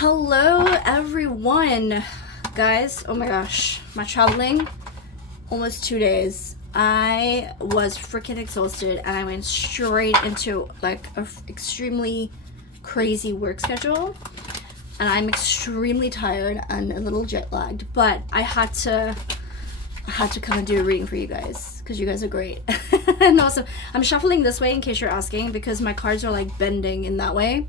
Hello everyone, guys. Oh my gosh, my traveling almost 2 days. I was freaking exhausted and I went straight into like a extremely crazy work schedule, and I'm extremely tired and a little jet lagged, but I had to come and do a reading for you guys because you guys are great. And also I'm shuffling this way in case you're asking because my cards are like bending in that way.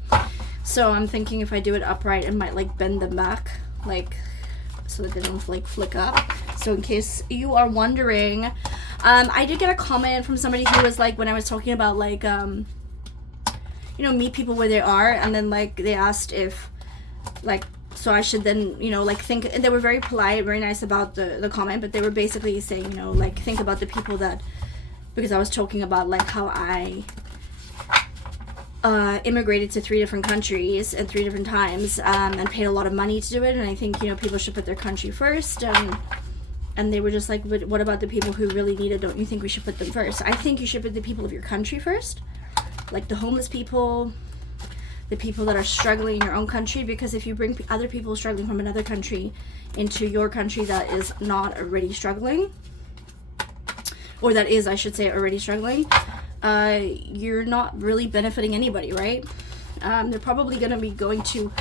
So I'm thinking if I do it upright, it might like bend them back, like so that they don't like flick up. So in case you are wondering, I did get a comment from somebody who was like, when I was talking about like, meet people where they are, and then like they asked if like, so I should then, like think, and they were very polite, very nice about the comment, but they were basically saying, like think about the people that, because I was talking about like how I immigrated to 3 different countries at 3 different times, and paid a lot of money to do it, and I think people should put their country first, and they were just like, but what about the people who really need it? Don't you think we should put them first? I think you should put the people of your country first, like the homeless people, the people that are struggling in your own country, because if you bring other people struggling from another country into your country that is not already struggling, or that is, I should say, already struggling, you're not really benefiting anybody, right? They're probably going to be going to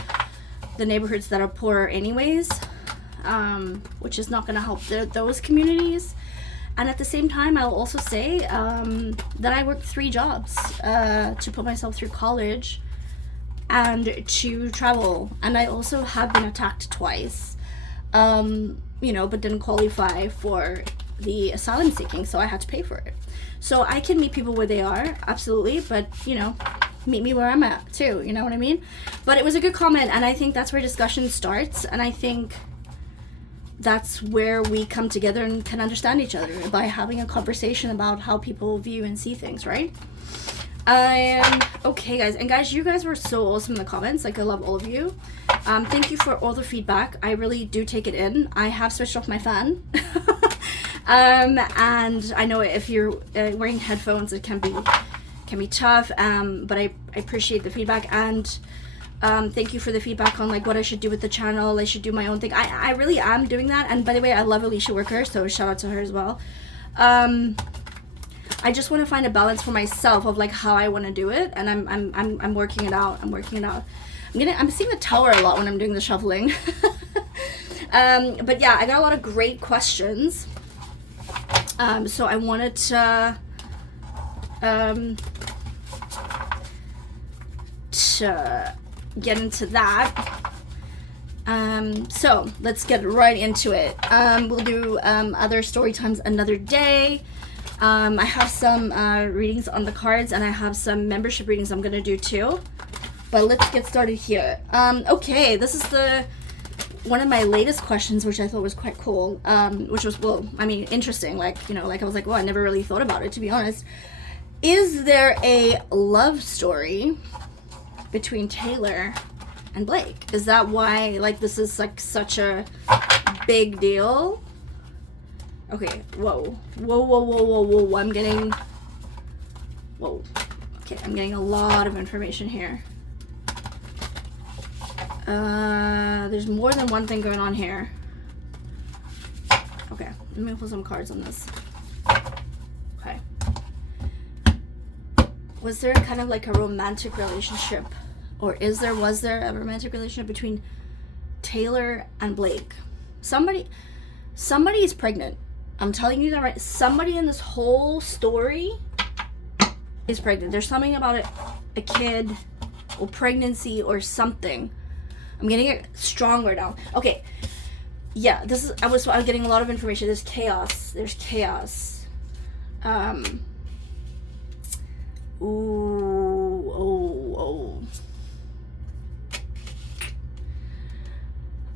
the neighborhoods that are poorer anyways, which is not going to help those communities. And at the same time, I'll also say that I worked 3 jobs to put myself through college and to travel. And I also have been attacked twice, but didn't qualify for the asylum seeking, so I had to pay for it. So I can meet people where they are, absolutely, but meet me where I'm at too, you know what I mean? But it was a good comment, and I think that's where discussion starts, and I think that's where we come together and can understand each other, by having a conversation about how people view and see things, right? Okay, guys, and guys, you guys were so awesome in the comments. Like, I love all of you. Thank you for all the feedback. I really do take it in. I have switched off my fan. And I know if you're wearing headphones, it can be tough, but I appreciate the feedback, and thank you for the feedback on like what I should do with the channel. I should do my own thing. I really am doing that, and by the way, I love Alicia Worker, so shout out to her as well. I just want to find a balance for myself of like how I want to do it, and I'm working it out. I'm seeing the tower a lot when I'm doing the shuffling. But yeah, I got a lot of great questions. So I wanted to get into that. So let's get right into it. We'll do other story times another day. I have some readings on the cards, and I have some membership readings I'm gonna do too. But let's get started here. Okay, this is one of my latest questions, which I thought was quite cool, which was, interesting. Like, like I was like, well, I never really thought about it, to be honest. Is there a love story between Taylor and Blake? Is that why, like, this is like such a big deal? Okay, whoa, I'm getting a lot of information here. There's more than one thing going on here. Okay, let me pull some cards on this. Okay. Was there kind of like a romantic relationship, or was there a romantic relationship between Taylor and Blake? Somebody is pregnant. I'm telling you that right. Somebody in this whole story is pregnant. There's something about a kid or pregnancy or something. I'm getting it stronger now. Okay. Yeah, I was getting a lot of information. There's chaos.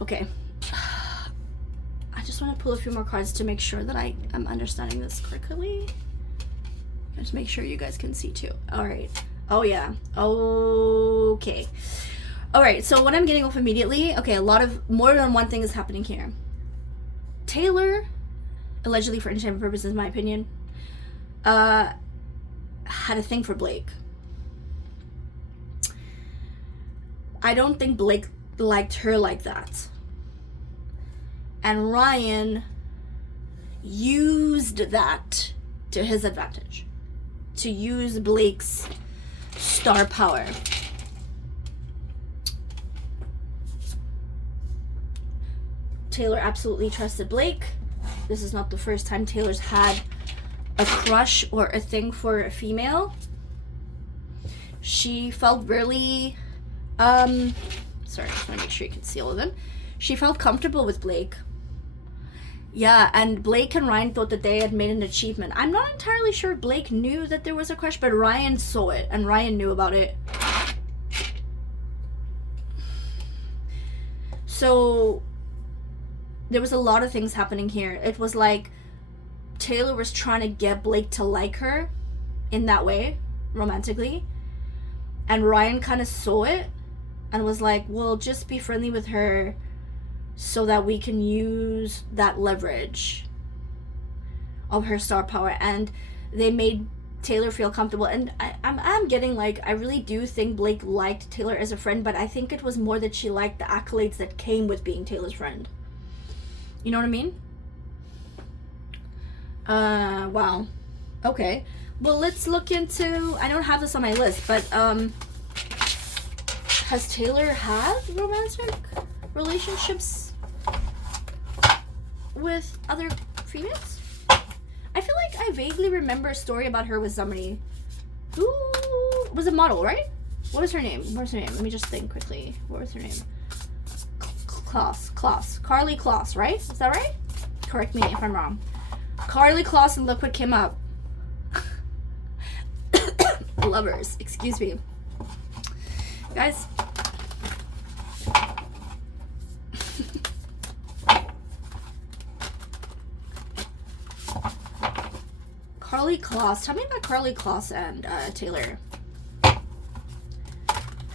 Okay. I just want to pull a few more cards to make sure that I am understanding this correctly. Just make sure you guys can see too. All right. Oh yeah. Okay. All right. So what I'm getting off immediately. Okay, more than one thing is happening here. Taylor, allegedly for entertainment purposes, in my opinion, had a thing for Blake. I don't think Blake liked her like that. And Ryan used that to his advantage. To use Blake's star power. Taylor absolutely trusted Blake. This is not the first time Taylor's had a crush or a thing for a female. She felt really, sorry, I just want to make sure you can see all of them. She felt comfortable with Blake. Yeah, and Blake and Ryan thought that they had made an achievement. I'm not entirely sure Blake knew that there was a crush, but Ryan saw it, and Ryan knew about it. So there was a lot of things happening here. It was like Taylor was trying to get Blake to like her in that way, romantically. And Ryan kind of saw it and was like, well, just be friendly with her so that we can use that leverage of her star power. And they made Taylor feel comfortable. And I'm getting like, I really do think Blake liked Taylor as a friend, but I think it was more that she liked the accolades that came with being Taylor's friend. You know what I mean? Wow. Okay. Well, let's look into, I don't have this on my list, but has Taylor had romantic relationships with other females? I feel like I vaguely remember a story about her with somebody who was a model, right? What was her name? What was her name? Let me just think quickly. What was her name? Kloss. Karlie Kloss, right? Is that right? Correct me if I'm wrong. Karlie Kloss, and look what came up. Lovers, excuse me. Guys. Karlie Kloss. Tell me about Karlie Kloss and Taylor. Tell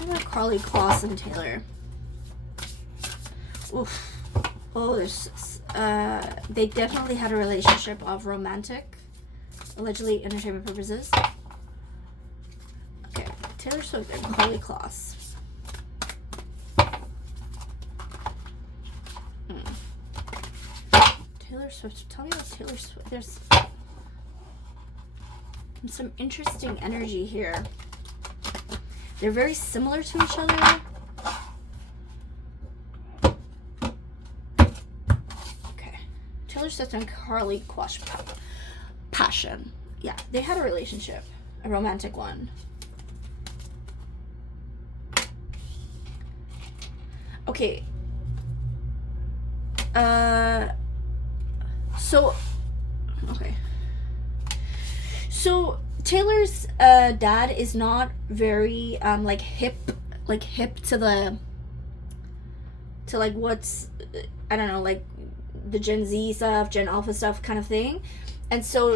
me about Karlie Kloss and Taylor. Oof. Oh, there's they definitely had a relationship of romantic, allegedly entertainment purposes. Okay, Taylor Swift and Karlie Kloss. Taylor Swift. Tell me about Taylor Swift. There's some interesting energy here. They're very similar to each other. Taylor Swift and Karlie Kloss. Passion. Yeah, they had a relationship. A romantic one. Okay. So Taylor's dad is not very hip to the what's, I don't know, like the Gen Z stuff, Gen Alpha stuff kind of thing. And so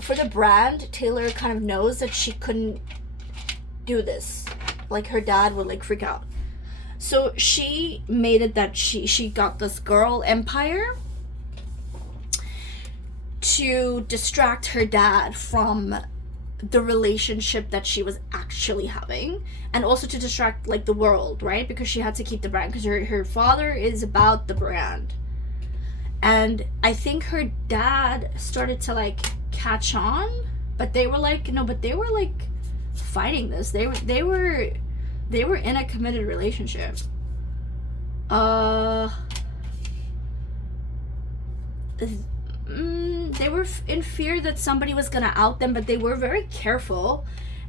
for the brand, Taylor kind of knows that she couldn't do this. Like her dad would like freak out. So she made it that she got this girl empire to distract her dad from the relationship that she was actually having, and also to distract like the world, right? Because she had to keep the brand, because her father is about the brand. And I think her dad started to like catch on, but they were like, no, but they were like fighting this. They were in a committed relationship. They were in fear that somebody was gonna out them, but they were very careful,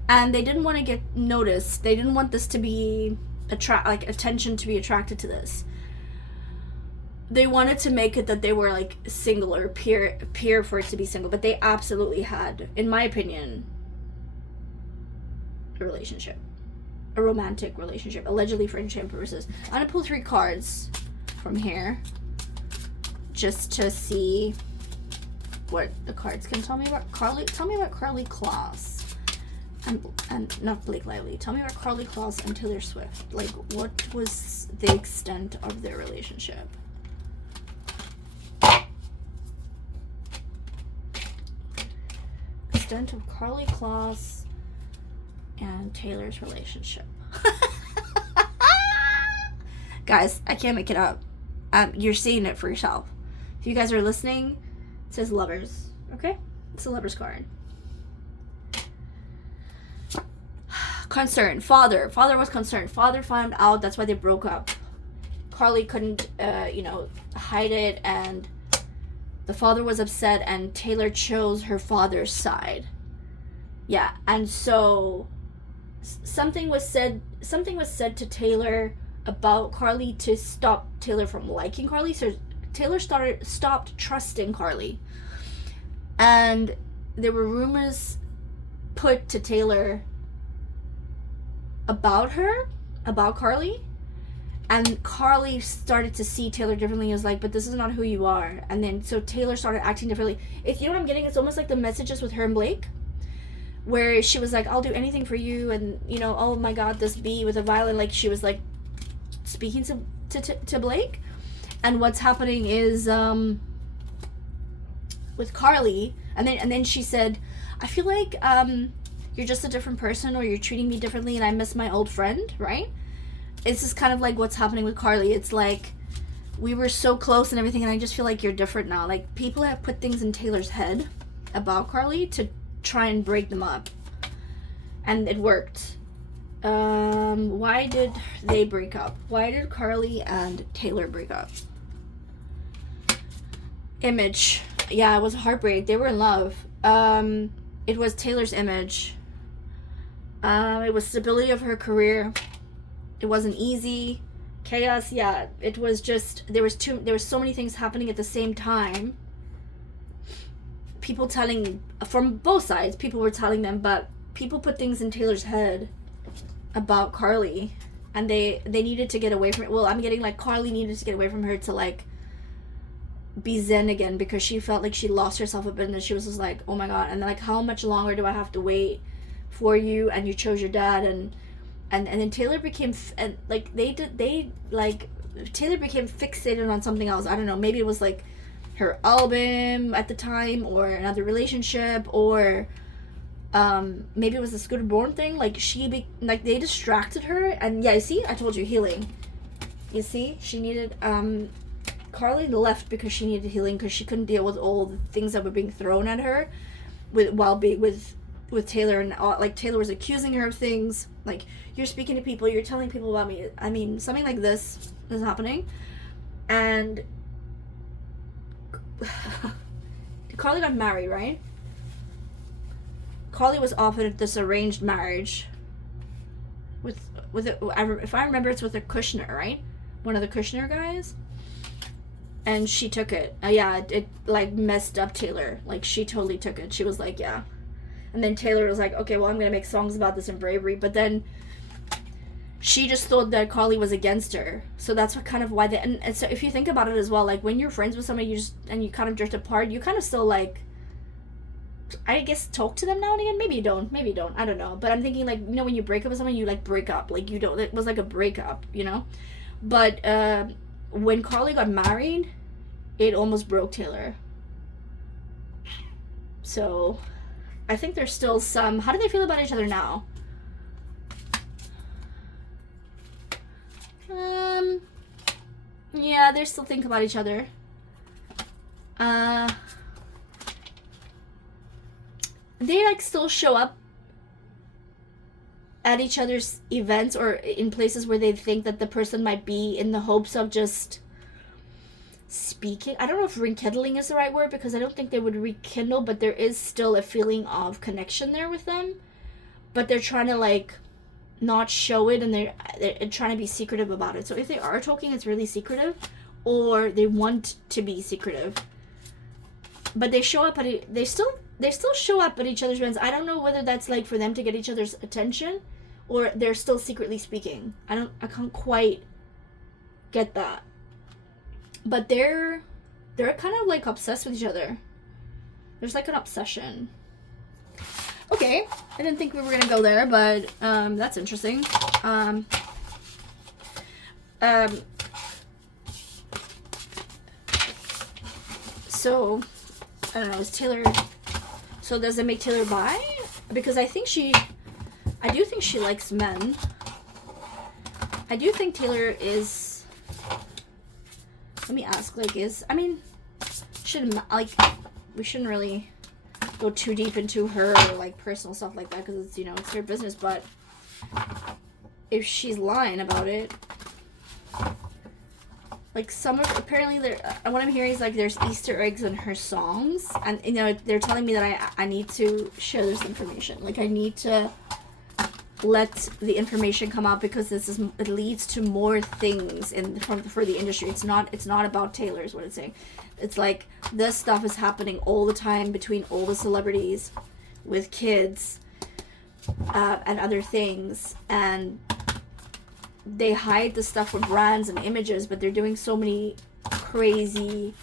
and they didn't want to get noticed. They didn't want this to be attention to be attracted to this. They wanted to make it that they were like single or peer for it to be single, but they absolutely had, in my opinion, a relationship, a romantic relationship, allegedly for entertainment purposes. I'm gonna pull 3 cards from here just to see what the cards can tell me about Karlie. Tell me about Karlie Kloss and not Blake Lively. Tell me about Karlie Kloss and Taylor Swift. Like, what was the extent of their relationship? Extent of Karlie Kloss and Taylor's relationship. Guys, I can't make it up. You're seeing it for yourself. If you guys are listening, it says lovers. Okay? It's a lover's card. Concern. Father was concerned. Father found out, that's why they broke up. Carly couldn't hide it, and the father was upset, and Taylor chose her father's side. Yeah, and so something was said to Taylor about Carly to stop Taylor from liking Carly. So Taylor stopped trusting Carly, and there were rumors put to Taylor about Carly, and Carly started to see Taylor differently. It was like, but this is not who you are. And then so Taylor started acting differently. If you know what I'm getting, it's almost like the messages with her and Blake, where she was like, I'll do anything for you, and oh my god, this bee with a violin, like she was like speaking to Blake. And what's happening is with Carly, and then she said, I feel like you're just a different person, or you're treating me differently, and I miss my old friend, right? It's just kind of like what's happening with Carly. It's like, we were so close and everything, and I just feel like you're different now. Like, people have put things in Taylor's head about Carly to try and break them up, and it worked. Why did they break up? Why did Carly and Taylor break up? Image. Yeah, it was a heartbreak. They were in love. It was Taylor's image. It was stability of her career. It wasn't easy. Chaos. Yeah, it was just, there was so many things happening at the same time. People telling, from both sides, people were telling them, but people put things in Taylor's head about Carly, and they needed to get away from it. Well, I'm getting like Carly needed to get away from her to like be zen again, because she felt like she lost herself a bit, and then she was just like, oh my god, and then like, how much longer do I have to wait for you, and you chose your dad, and then Taylor became Taylor became fixated on something else. I don't know, maybe it was like her album at the time, or another relationship, or maybe it was the Scooter Braun thing. Like they distracted her, and yeah, you see, I told you, healing. You see, she needed Carly left because she needed healing, because she couldn't deal with all the things that were being thrown at her with Taylor, and like Taylor was accusing her of things, like, you're speaking to people, you're telling people about me. I mean, something like this is happening, and Carly got married, right? Carly was offered this arranged marriage with if I remember, it's with a Kushner, right? One of the Kushner guys. And she took it. It like messed up Taylor. Like, she totally took it. She was like, yeah. And then Taylor was like, okay, well, I'm gonna make songs about this in Bravery. But then she just thought that Carly was against her. So that's what kind of why and so if you think about it as well, like, when you're friends with somebody, you kind of drift apart, you kind of still like, I guess, talk to them now and again. Maybe you don't, I don't know. But I'm thinking, like, when you break up with someone, you like break up, like, you don't, it was like a breakup, but when Carly got married, it almost broke Taylor. So I think there's still some, how do they feel about each other now? Yeah, they still think about each other. They like still show up at each other's events, or in places where they think that the person might be, in the hopes of just speaking. I don't know if rekindling is the right word, because I don't think they would rekindle, but there is still a feeling of connection there with them, but they're trying to like not show it, and they're trying to be secretive about it. So if they are talking, it's really secretive, or they want to be secretive, but they show up at they still show up at each other's events. I don't know whether that's like for them to get each other's attention, or they're still secretly speaking. I can't quite get that. But they're kind of like obsessed with each other. There's like an obsession. Okay, I didn't think we were gonna go there, but that's interesting. So I don't know, is Taylor, so does it make Taylor bi? Because I do think she likes men. I do think Taylor is let me ask, like, we shouldn't really go too deep into her, like, personal stuff like that, because it's, it's her business, but if she's lying about it, like, apparently what I'm hearing is, like, there's Easter eggs in her songs, and, they're telling me that I need to share this information. Like, I need to let the information come out, because it leads to more things for the industry. It's not about Taylor, is what it's saying. It's like, this stuff is happening all the time between all the celebrities, with kids, and other things, and they hide the stuff for brands and images, but they're doing so many crazy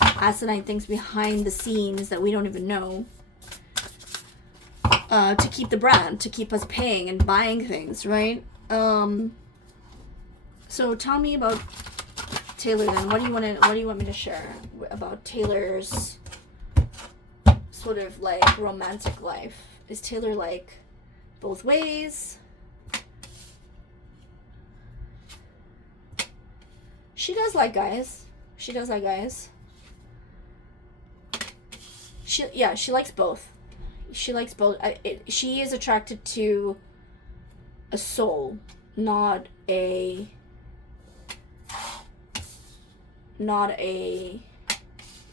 asinine things behind the scenes that we don't even know, to keep the brand, to keep us paying and buying things, right? So tell me about Taylor then. What do you want me to share about Taylor's sort of, like, romantic life? Is Taylor, like, both ways? She does like guys. She likes both. She likes both. She is attracted to a soul, not a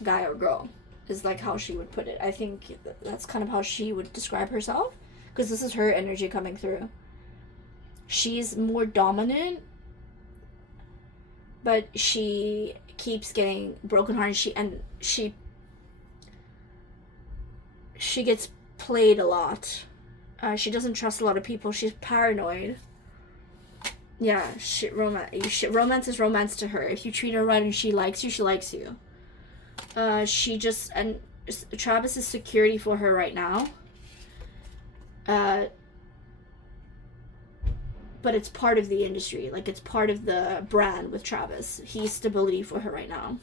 guy or girl, is, like, how she would put it. I think that's kind of how she would describe herself, because this is her energy coming through. She's more dominant, but she keeps getting brokenhearted. She gets played a lot. She doesn't trust a lot of people. She's paranoid. Yeah, romance is romance to her. If you treat her right and she likes you, she likes you. Travis is security for her right now. But it's part of the industry. Like, it's part of the brand with Travis. He's stability for her right now.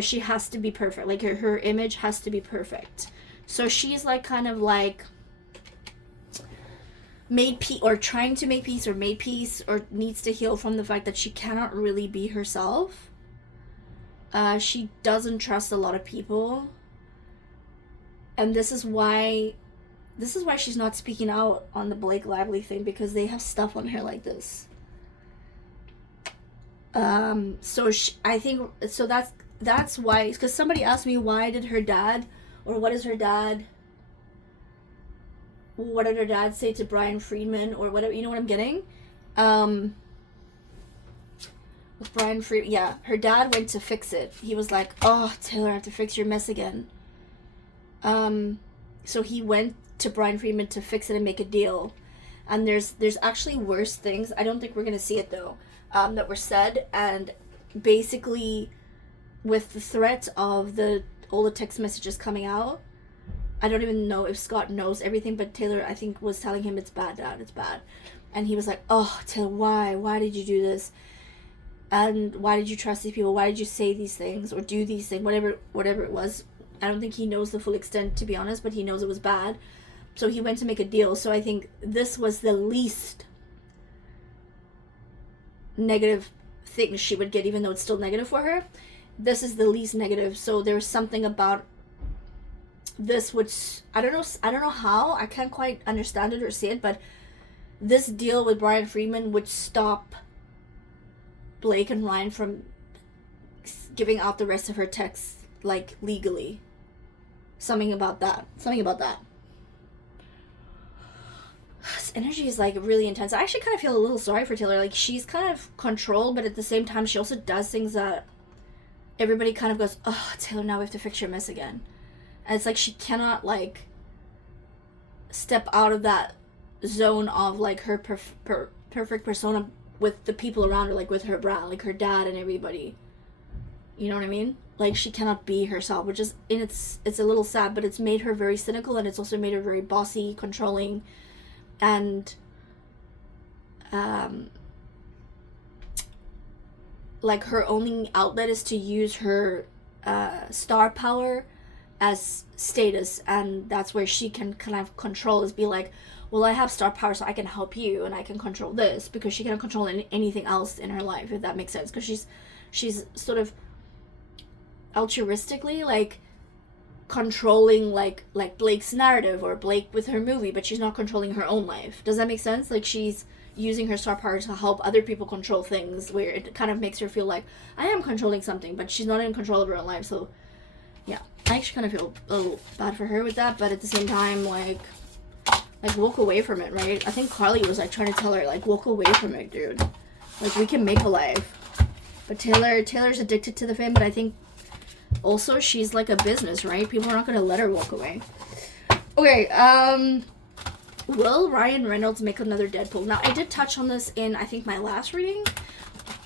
She has to be perfect. Like, her image has to be perfect. So she's, like, kind of, like, made peace, or trying to make peace, or made peace, or needs to heal from the fact that she cannot really be herself. She doesn't trust a lot of people. And this is why she's not speaking out on the Blake Lively thing, because they have stuff on her like this. I think that's why, because somebody asked me, what did her dad say to Brian Friedman, or whatever, you know what I'm getting? With Brian Friedman, yeah, her dad went to fix it. He was like, oh, Taylor, I have to fix your mess again. So he went to Brian Friedman to fix it and make a deal. And there's actually worse things, I don't think we're gonna see it though, that were said, and basically with the threat of all the text messages coming out, I don't even know if Scott knows everything, but Taylor, I think, was telling him, it's bad, Dad, it's bad. And he was like, oh, Taylor, why did you do this? And why did you trust these people? Why did you say these things or do these things? Whatever it was. I don't think he knows the full extent, to be honest, but he knows it was bad. So he went to make a deal. So I think this was the least negative thing she would get, even though it's still negative for her. This is the least negative. So there's something about this which I don't know how, I can't quite understand it or see it, but this deal with Brian Friedman would stop Blake and Ryan from giving out the rest of her texts, like, legally. Something about that. This energy is, like, really intense. I actually kind of feel a little sorry for Taylor. Like, she's kind of controlled, but at the same time, she also does things that everybody kind of goes, oh, Taylor, now we have to fix your mess again. And it's like she cannot, like, step out of that zone of, like, her perfect persona with the people around her, like, with her brand, like, her dad and everybody. You know what I mean? Like, she cannot be herself, which is, it's a little sad, but it's made her very cynical, and it's also made her very bossy, controlling, and, like, her only outlet is to use her, star power as status, and that's where she can kind of control, is be like, well, I have star power, so I can help you and I can control this, because she cannot control anything else in her life, if that makes sense. Because she's sort of altruistically, like, controlling like Blake's narrative or Blake with her movie, but she's not controlling her own life. Does that make sense? Like, she's using her star power to help other people control things, where it kind of makes her feel like I am controlling something, but she's not in control of her own life. So yeah, I actually kind of feel a little bad for her with that, but at the same time, like walk away from it, right? I think Carly was like trying to tell her, like, walk away from it, dude. Like, we can make a life. But Taylor's addicted to the fame, but I think also she's like a business, right? People are not going to let her walk away. Okay, will Ryan Reynolds make another Deadpool? Now, I did touch on this in, I think, my last reading,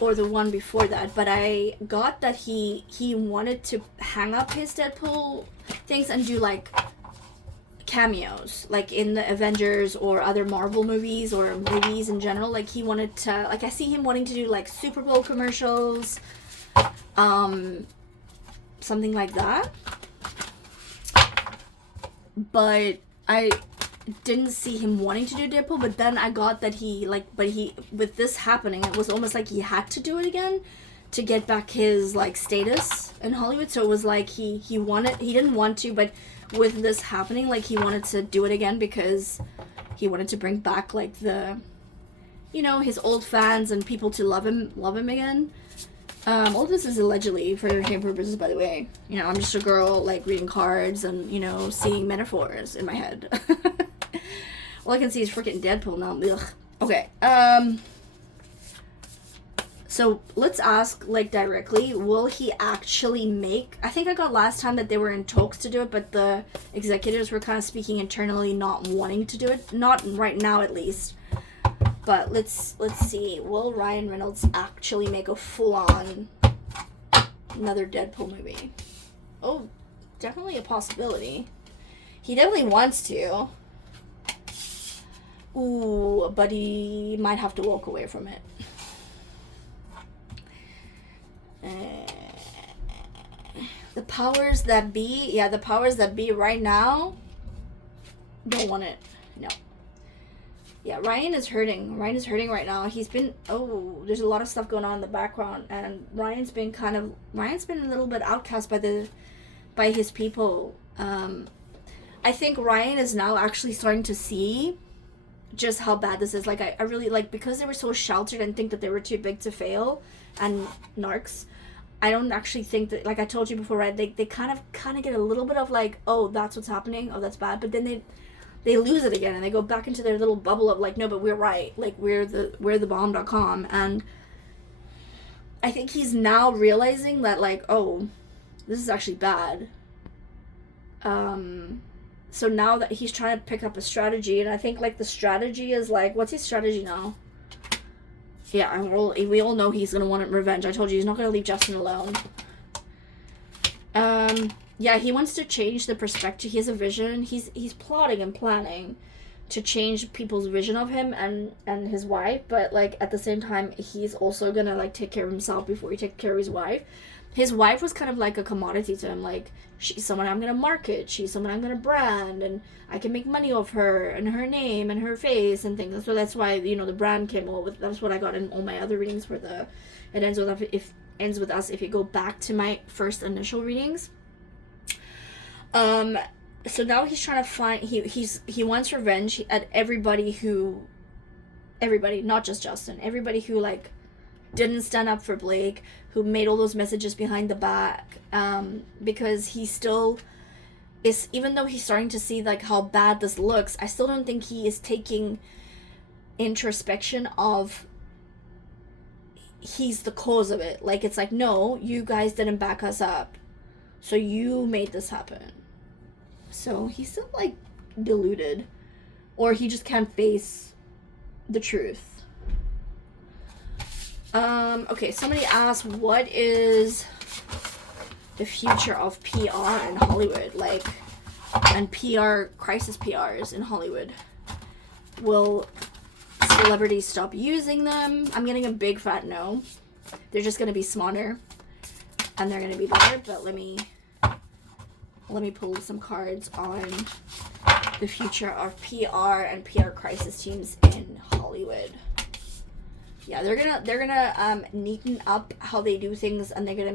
or the one before that, but I got that he wanted to hang up his Deadpool things and do, like, cameos, like in the Avengers or other Marvel movies or movies in general. Like, he wanted to, like, I see him wanting to do, like, Super Bowl commercials, something like that. But I didn't see him wanting to do Deadpool, but then I got that he, like, with this happening, it was almost like he had to do it again to get back his, like, status in Hollywood. So it was like he didn't want to, but with this happening, like, he wanted to do it again because he wanted to bring back, like, the, you know, his old fans and people to love him again. All this is allegedly for entertainment purposes, by the way. You know, I'm just a girl, like, reading cards and, you know, seeing metaphors in my head. All I can see is freaking Deadpool now. Ugh. Okay, so let's ask, like, directly, will he actually make... I think I got last time that they were in talks to do it, but the executives were kind of speaking internally, not wanting to do it. Not right now, at least. But let's see. Will Ryan Reynolds actually make a full-on another Deadpool movie? Oh, definitely a possibility. He definitely wants to. Ooh, but he might have to walk away from it. The powers that be, yeah, the powers that be right now don't want it. No. Yeah, Ryan is hurting. Ryan is hurting right now. He's been, there's a lot of stuff going on in the background, and Ryan's been a little bit outcast by his people. I think Ryan is now actually starting to see just how bad this is. Like, I really, like, because they were so sheltered and think that they were too big to fail, and narcs, I don't actually think that, like I told you before, right, they kind of get a little bit of, like, oh, that's what's happening, oh, that's bad, but then they lose it again, and they go back into their little bubble of, like, no, but we're right, like, we're the bomb.com, and I think he's now realizing that, like, oh, this is actually bad. So now that he's trying to pick up a strategy, and I think, like, the strategy is, like, what's his strategy now? Yeah, we all know he's gonna want revenge. I told you, he's not gonna leave Justin alone. Yeah, he wants to change the perspective. He has a vision. He's plotting and planning to change people's vision of him and his wife, but, like, at the same time, he's also gonna, like, take care of himself before he takes care of his wife. His wife was kind of like a commodity to him. Like, she's someone I'm gonna market. She's someone I'm gonna brand, and I can make money off her and her name and her face and things. So that's why, you know, the brand came all with. That's what I got in all my other readings for the. It ends with us. If you go back to my first initial readings. So now he's trying to find. He wants revenge at everybody, not just Justin. Everybody who, like, didn't stand up for Blake, who made all those messages behind the back, because he still is, even though he's starting to see, like, how bad this looks, I still don't think he is taking introspection of he's the cause of it. Like, it's like, no, you guys didn't back us up, so you made this happen. So he's still, like, deluded, or he just can't face the truth. Okay, somebody asked, what is the future of PR in Hollywood? Like, and crisis PRs in Hollywood. Will celebrities stop using them? I'm getting a big fat no. They're just gonna be smarter, and they're gonna be better, but let me pull some cards on the future of PR and PR crisis teams in Hollywood. Yeah, they're gonna neaten up how they do things, and they're gonna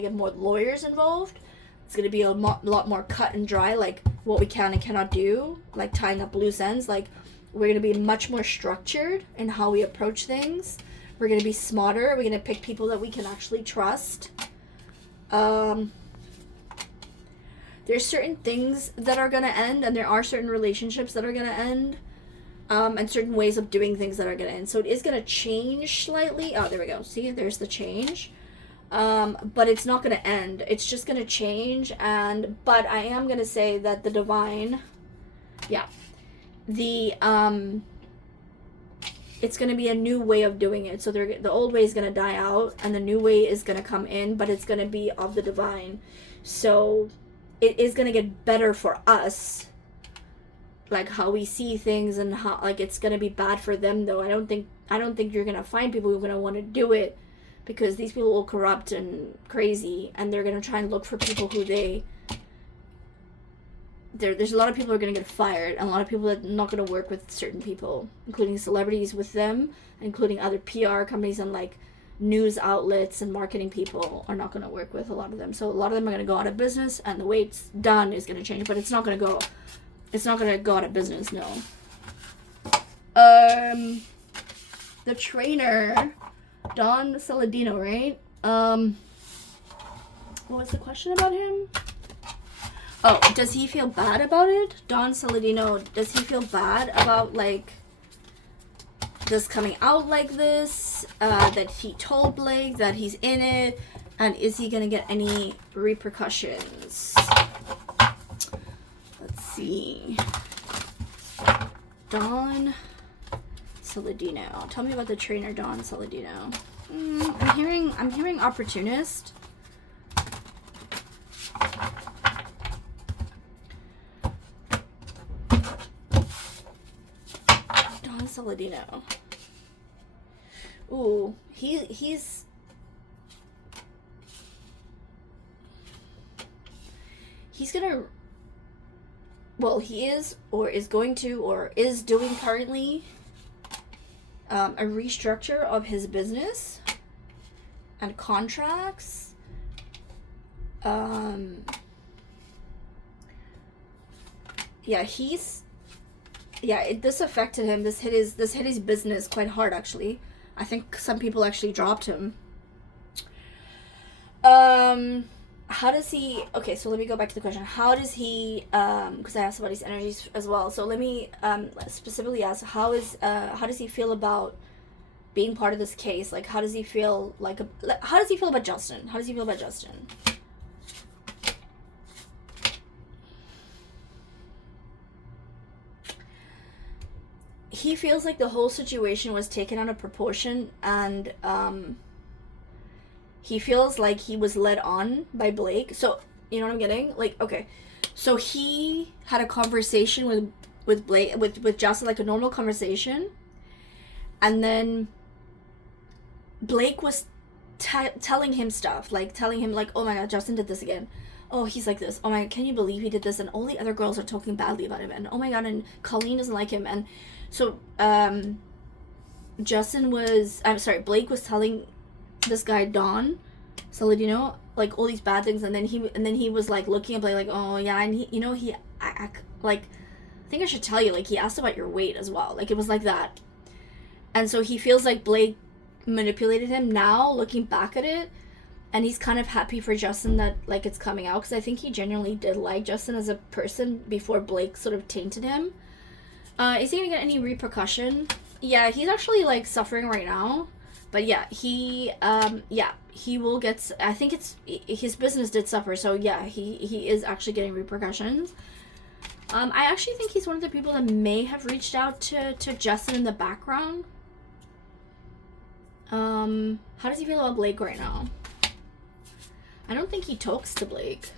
get more lawyers involved. It's gonna be a lot more cut and dry, like what we can and cannot do, like tying up loose ends. Like, we're gonna be much more structured in how we approach things. We're gonna be smarter. We're gonna pick people that we can actually trust. There's certain things that are gonna end, and there are certain relationships that are gonna end. And certain ways of doing things that are going to end. So it is going to change slightly. Oh, there we go. See, there's the change. But it's not going to end. It's just going to change. But I am going to say that the divine, it's going to be a new way of doing it. So the old way is going to die out, and the new way is going to come in, but it's going to be of the divine. So it is going to get better for us, like how we see things, and how, like, it's gonna be bad for them though. I don't think you're gonna find people who are gonna want to do it, because these people will corrupt and crazy, and they're gonna try and look for people who there's a lot of people who are gonna get fired, and a lot of people that are not gonna work with certain people, including celebrities with them, including other PR companies, and like news outlets and marketing people are not gonna work with a lot of them. So a lot of them are gonna go out of business, and the way it's done is gonna change, but it's not gonna go out of business, no. The trainer, Don Saladino, right? What was the question about him? Oh, does he feel bad about it? Don Saladino, does he feel bad about, like, this coming out like this? That he told Blake that he's in it? And is he gonna get any repercussions? Let's see. Don Saladino. Tell me about the trainer, Don Saladino. I'm hearing opportunist. Don Saladino. Ooh, he's gonna. Well, he is, or is going to, or is doing currently, a restructure of his business and contracts. This affected him. This hit his business quite hard, actually. I think some people actually dropped him. How does he, okay, so let me go back to the question. How does he, because I asked about his energies as well, so let me specifically ask, how does he feel about being part of this case? Like, how does he feel about Justin? How does he feel about Justin? He feels like the whole situation was taken out of proportion, and he feels like he was led on by Blake. So, you know what I'm getting? Like, okay. So he had a conversation with Blake, with Justin, like a normal conversation. And then Blake was telling him stuff. Like, telling him, like, oh my god, Justin did this again. Oh, he's like this. Oh my god, can you believe he did this? And all the other girls are talking badly about him. And oh my god, and Colleen doesn't like him. And so, Blake was telling this guy Don Saladino like all these bad things, and then he was like looking at Blake like, oh yeah, and he I think I should tell you, like, he asked about your weight as well, like it was like that. And so he feels like Blake manipulated him. Now looking back at it, and he's kind of happy for Justin that like it's coming out, because I think he genuinely did like Justin as a person before Blake sort of tainted him. Is he gonna get any repercussion? Yeah, he's actually like suffering right now. But yeah, he will get, I think it's, his business did suffer, so yeah, he is actually getting repercussions. I actually think he's one of the people that may have reached out to Justin in the background. How does he feel about Blake right now? I don't think he talks to Blake.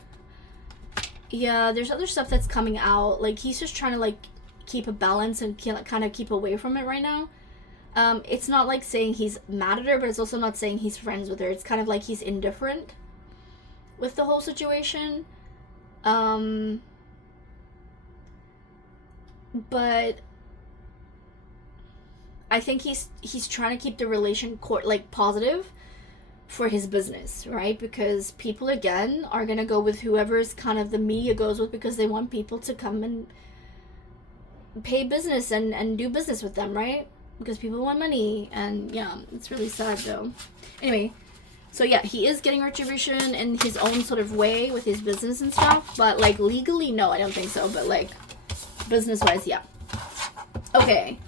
Yeah, there's other stuff that's coming out, like he's just trying to like keep a balance and kind of keep away from it right now. It's not like saying he's mad at her, but it's also not saying he's friends with her. It's kind of like he's indifferent with the whole situation. but I think he's trying to keep the relation like positive for his business, right? Because people again are gonna go with whoever's kind of the media goes with, because they want people to come and pay business and do business with them, right? Because people want money. And yeah, it's really sad though. Anyway, so yeah, he is getting retribution in his own sort of way with his business and stuff, but like legally, no, I don't think so. But like business wise, yeah. Okay.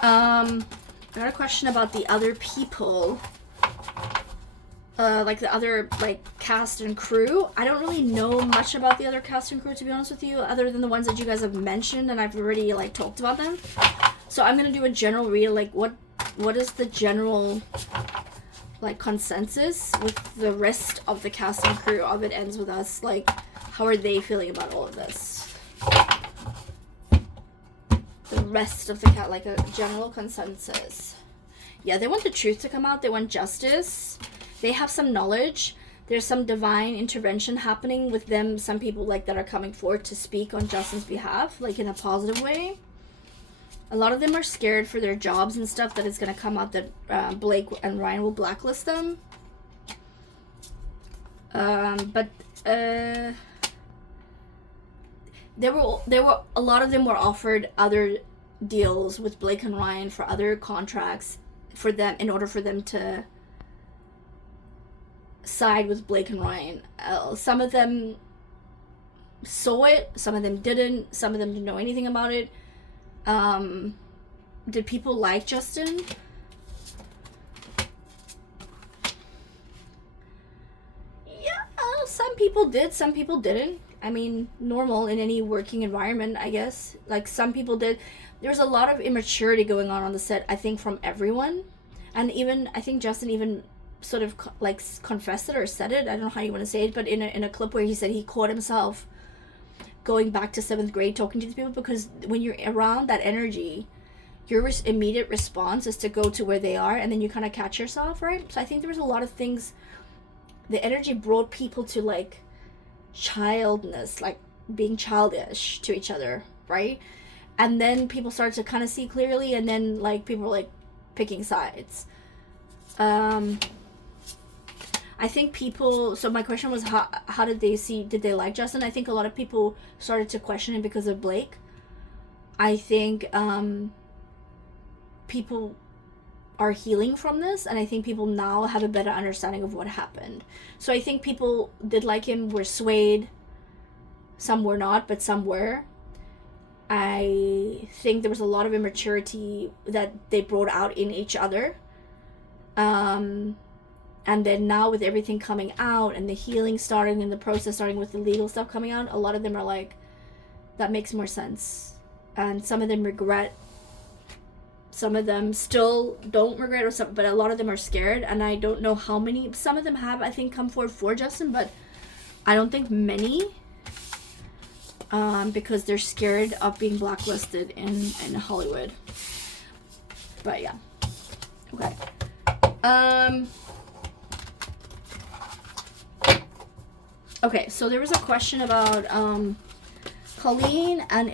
I got a question about the other people. Like the other like cast and crew. I don't really know much about the other cast and crew, to be honest with you, other than the ones that you guys have mentioned, and I've already like talked about them. So I'm gonna do a general read, like what is the general like consensus with the rest of the cast and crew of It Ends With Us. Like, how are they feeling about all of this? The rest of the cat, like a general consensus. Yeah, they want the truth to come out. They want justice. They have some knowledge. There's some divine intervention happening with them. Some people like that are coming forward to speak on Justin's behalf, like in a positive way. A lot of them are scared for their jobs and stuff, that it's going to come out that Blake and Ryan will blacklist them. But there were a lot of them were offered other deals with Blake and Ryan for other contracts for them, in order for them to side with Blake and Ryan. Some of them saw it, some of them didn't, some of them didn't know anything about it. Did people like Justin? Yeah, some people did, some people didn't. I mean, normal in any working environment, I guess. Like, some people did. There's a lot of immaturity going on the set, I think, from everyone. And even, I think Justin even sort of like confessed it or said it. I don't know how you want to say it, but in a clip where he said he caught himself going back to 7th grade talking to these people, because when you're around that energy, your immediate response is to go to where they are, and then you kind of catch yourself, right? So I think there was a lot of things, the energy brought people to like childness, like being childish to each other, right? And then people started to kind of see clearly, and then like people were like picking sides. I think people, so my question was, how did they like Justin? I think a lot of people started to question him because of Blake. I think people are healing from this, and I think people now have a better understanding of what happened. So I think people did like him, were swayed. Some were not, but some were. I think there was a lot of immaturity that they brought out in each other. And then now with everything coming out and the healing starting and the process starting with the legal stuff coming out, a lot of them are like, that makes more sense. And some of them regret. Some of them still don't regret, or something, but a lot of them are scared. And I don't know how many. Some of them have, I think, come forward for Justin, but I don't think many. Because they're scared of being blacklisted in Hollywood. But yeah. Okay. Okay, so there was a question about Colleen and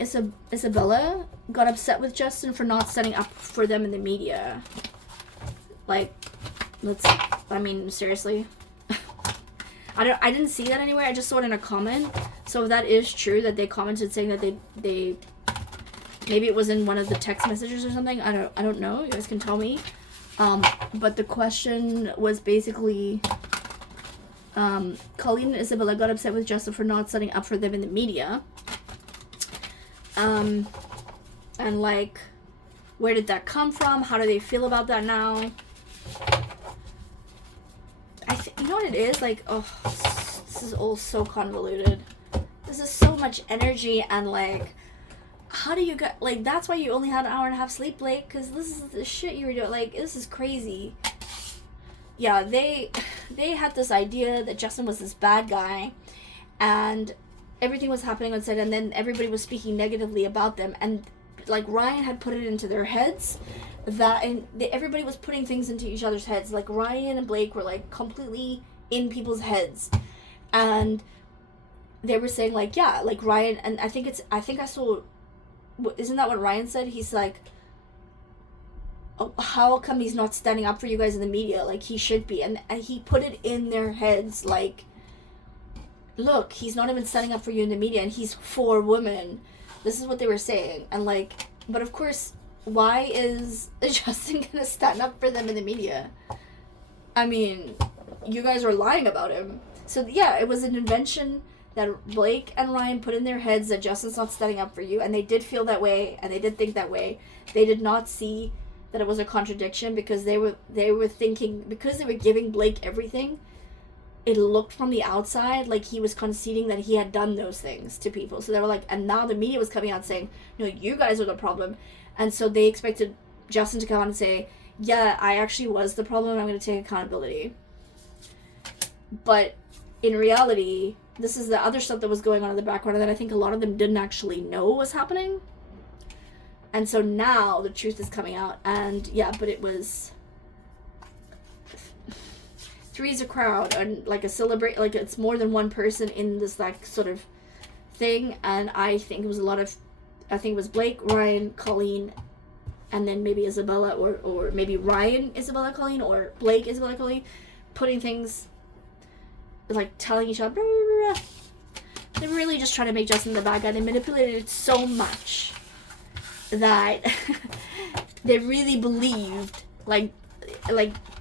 Isabella got upset with Justin for not standing up for them in the media. Like, seriously. I didn't see that anywhere. I just saw it in a comment. So if that is true, that they commented saying that they maybe it was in one of the text messages or something. I don't know. You guys can tell me. But the question was basically, Colleen and Isabella got upset with Justin for not standing up for them in the media. And like, where did that come from? How do they feel about that now? You know what it is? Like, oh, this is all so convoluted. This is so much energy, and like, how do you get, like, that's why you only had an hour and a half sleep, Blake, because this is the shit you were doing. Like, this is crazy. Yeah, they had this idea that Justin was this bad guy, and everything was happening on set, and then everybody was speaking negatively about them, and like Ryan had put it into their heads that, and everybody was putting things into each other's heads. Like Ryan and Blake were like completely in people's heads, and they were saying like, yeah, like Ryan, and I think I saw isn't that what Ryan said? He's like, oh, how come he's not standing up for you guys in the media? Like, he should be. And he put it in their heads, like, look, he's not even standing up for you in the media, and he's for women. This is what they were saying. And, like, but of course, why is Justin gonna stand up for them in the media? I mean, you guys are lying about him. So, yeah, it was an invention that Blake and Ryan put in their heads that Justin's not standing up for you, and they did feel that way, and they did think that way. They did not see that it was a contradiction, because they were thinking, because they were giving Blake everything, it looked from the outside like he was conceding that he had done those things to people. So they were like, and now the media was coming out saying, no, you guys are the problem. And so they expected Justin to come out and say, yeah, I actually was the problem, I'm going to take accountability. But in reality, this is the other stuff that was going on in the background that I think a lot of them didn't actually know was happening. And so now the truth is coming out. And yeah, but it was... 3's a crowd, and like a celebrate, like it's more than one person in this like sort of thing. And I think it was it was Blake, Ryan, Colleen, and then maybe Isabella, or maybe Ryan, Isabella, Colleen, or Blake, Isabella, Colleen, putting things, like telling each other, blah, blah, blah. They were really just trying to make Justin the bad guy. They manipulated it so much that they really believed, like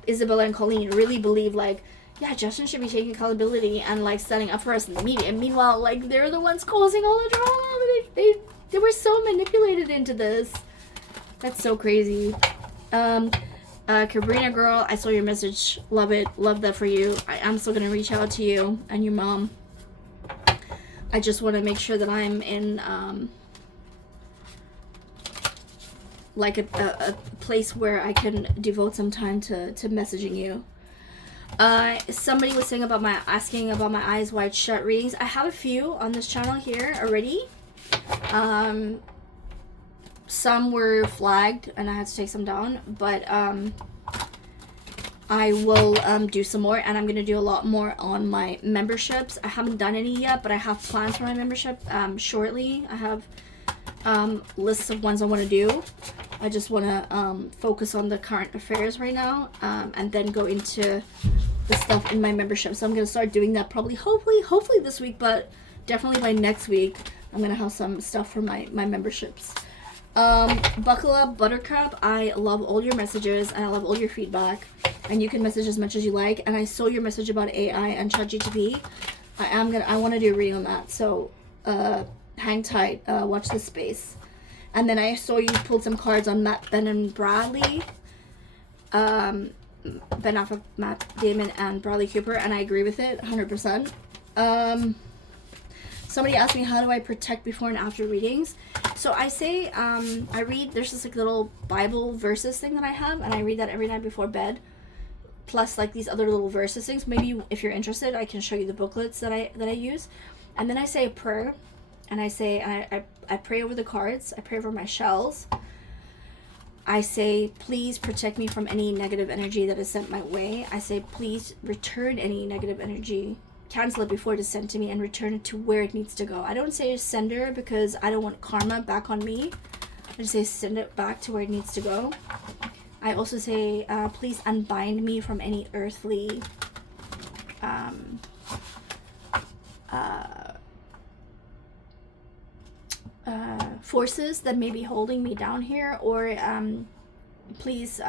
Isabella and Colleen really believed, like, yeah, Justin should be taking accountability and like standing up for us in the media. And meanwhile, like, they're the ones causing all the drama. They were so manipulated into this. That's so crazy. Cabrina girl, I saw your message. Love it. Love that for you. I'm still gonna reach out to you and your mom. I just want to make sure that I'm in like a place where I can devote some time to messaging you. Somebody was saying asking about my eyes wide shut readings. I have a few on this channel here already. Some were flagged and I had to take some down, but I will do some more, and I'm gonna do a lot more on my memberships. I haven't done any yet, but I have plans for my membership shortly. I have lists of ones I want to do. I just want to focus on the current affairs right now, and then go into the stuff in my membership. So I'm going to start doing that probably, hopefully this week, but definitely by next week, I'm going to have some stuff for my memberships. Buckle up, Buttercup. I love all your messages, and I love all your feedback, and you can message as much as you like. And I saw your message about AI and ChatGPT. I want to do a reading on that. So, hang tight, watch this space. And then I saw you pulled some cards on Matt, Ben, and Bradley. Ben Affleck, Matt Damon, and Bradley Cooper, and I agree with it 100%. Somebody asked me, how do I protect before and after readings? So I say, I read, there's this like little Bible verses thing that I have, and I read that every night before bed. Plus like these other little verses things. Maybe if you're interested, I can show you the booklets that I use. And then I say a prayer. And I say, I pray over the cards. I pray over my shells. I say, please protect me from any negative energy that is sent my way. I say, please return any negative energy. Cancel it before it is sent to me and return it to where it needs to go. I don't say sender because I don't want karma back on me. I just say send it back to where it needs to go. I also say, please unbind me from any earthly forces that may be holding me down here, or please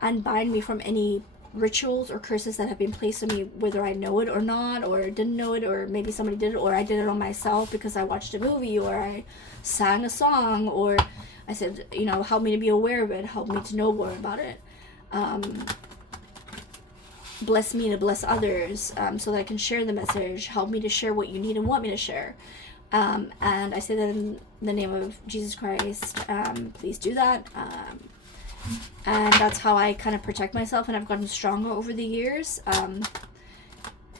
unbind me from any rituals or curses that have been placed on me, whether I know it or not, or didn't know it, or maybe somebody did it, or I did it on myself because I watched a movie, or I sang a song, or I said, you know, help me to be aware of it, help me to know more about it, bless me to bless others, so that I can share the message, help me to share what you need and want me to share. And I say that in the name of Jesus Christ, please do that. And that's how I kind of protect myself, and I've gotten stronger over the years.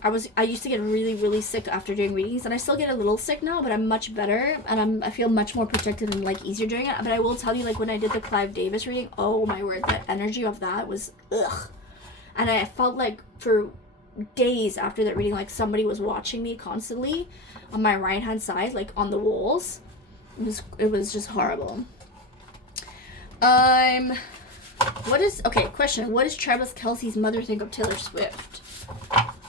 I used to get really, really sick after doing readings, and I still get a little sick now, but I'm much better, and I feel much more protected and like easier doing it. But I will tell you, like when I did the Clive Davis reading, oh my word, the energy of that was ugh. And I felt like for days after that reading, like somebody was watching me constantly on my right hand side, like on the walls. It was just horrible. Okay, question. What does Travis Kelce's mother think of Taylor Swift?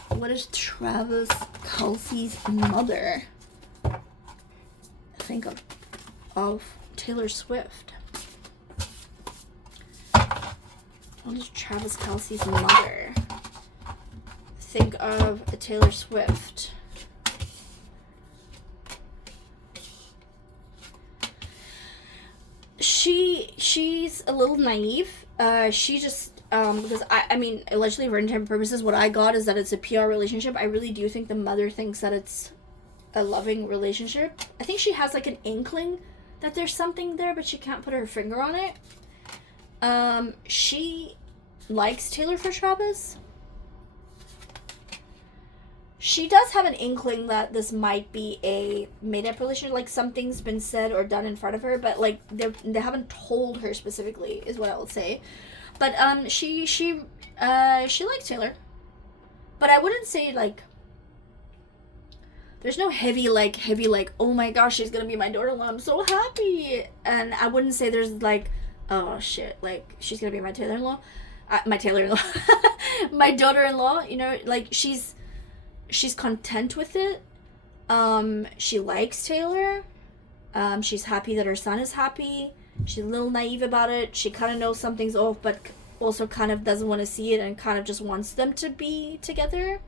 What does Travis Kelce's mother think of Taylor Swift? What does Travis Kelce's mother think of Taylor Swift? She's a little naive. She just because I mean, allegedly for intended purposes, what I got is that it's a PR relationship. I really do think the mother thinks that it's a loving relationship. I think she has like an inkling that there's something there, but she can't put her finger on it. She likes Taylor for Travis. She does have an inkling that this might be a made-up relationship, like something's been said or done in front of her, but like they haven't told her specifically, is what I would say. But she likes Taylor, but I wouldn't say like there's no heavy oh my gosh, she's gonna be my daughter-in-law, I'm so happy, and I wouldn't say there's like, oh shit, like she's gonna be my Taylor-in-law, my daughter-in-law, you know, like she's content with it. She likes Taylor. She's happy that her son is happy. She's a little naive about it. She kind of knows something's off, but also kind of doesn't want to see it and kind of just wants them to be together.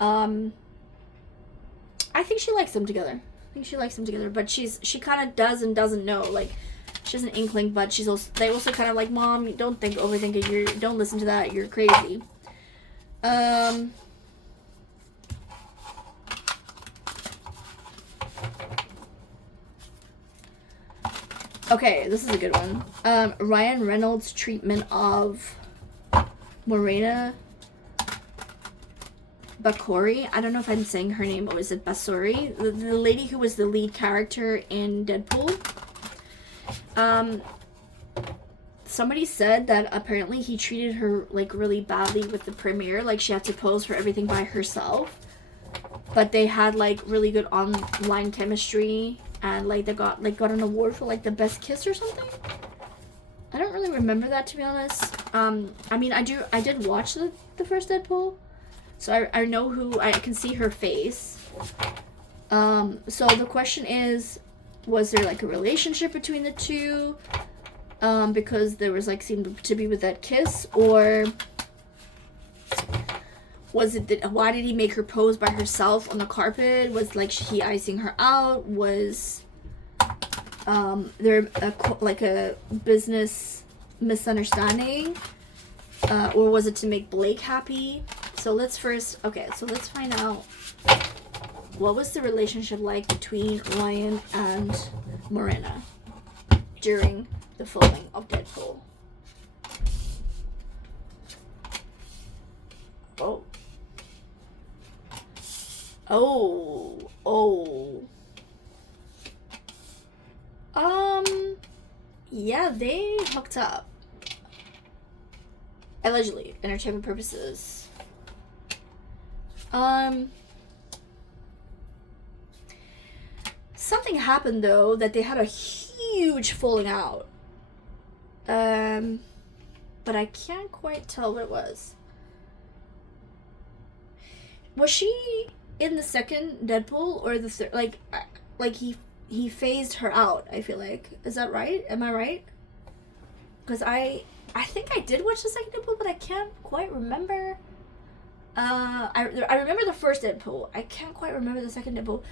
I think she likes them together. But she kind of does and doesn't know. Like, she has an inkling, but they also kind of like, Mom, don't overthink it. Don't listen to that. You're crazy. Okay, this is a good one. Ryan Reynolds' treatment of Morena Baccarin. I don't know if I'm saying her name, or is it Basori? The lady who was the lead character in Deadpool. Somebody said that apparently he treated her like really badly with the premiere. Like, she had to pose for everything by herself. But they had like really good online chemistry. And like they got an award for like the best kiss or something. I don't really remember that, to be honest. I mean, I did watch the first Deadpool, so I know I can see her face. So the question is, was there like a relationship between the two? Because there was like seemed to be with that kiss, or was it why did he make her pose by herself on the carpet? Was like he icing her out? Was there a business misunderstanding? Or was it to make Blake happy? So let's find out what was the relationship like between Ryan and Morena during the filming of Deadpool. Yeah, they hooked up. Allegedly, entertainment purposes. Something happened though that they had a huge falling out. But I can't quite tell what it was. Was she in the second Deadpool or the third? Like he phased her out, I feel like. Is that right? Am I right? Because I think I did watch the second Deadpool, but I can't quite remember. I remember the first Deadpool. I can't quite remember the second Deadpool.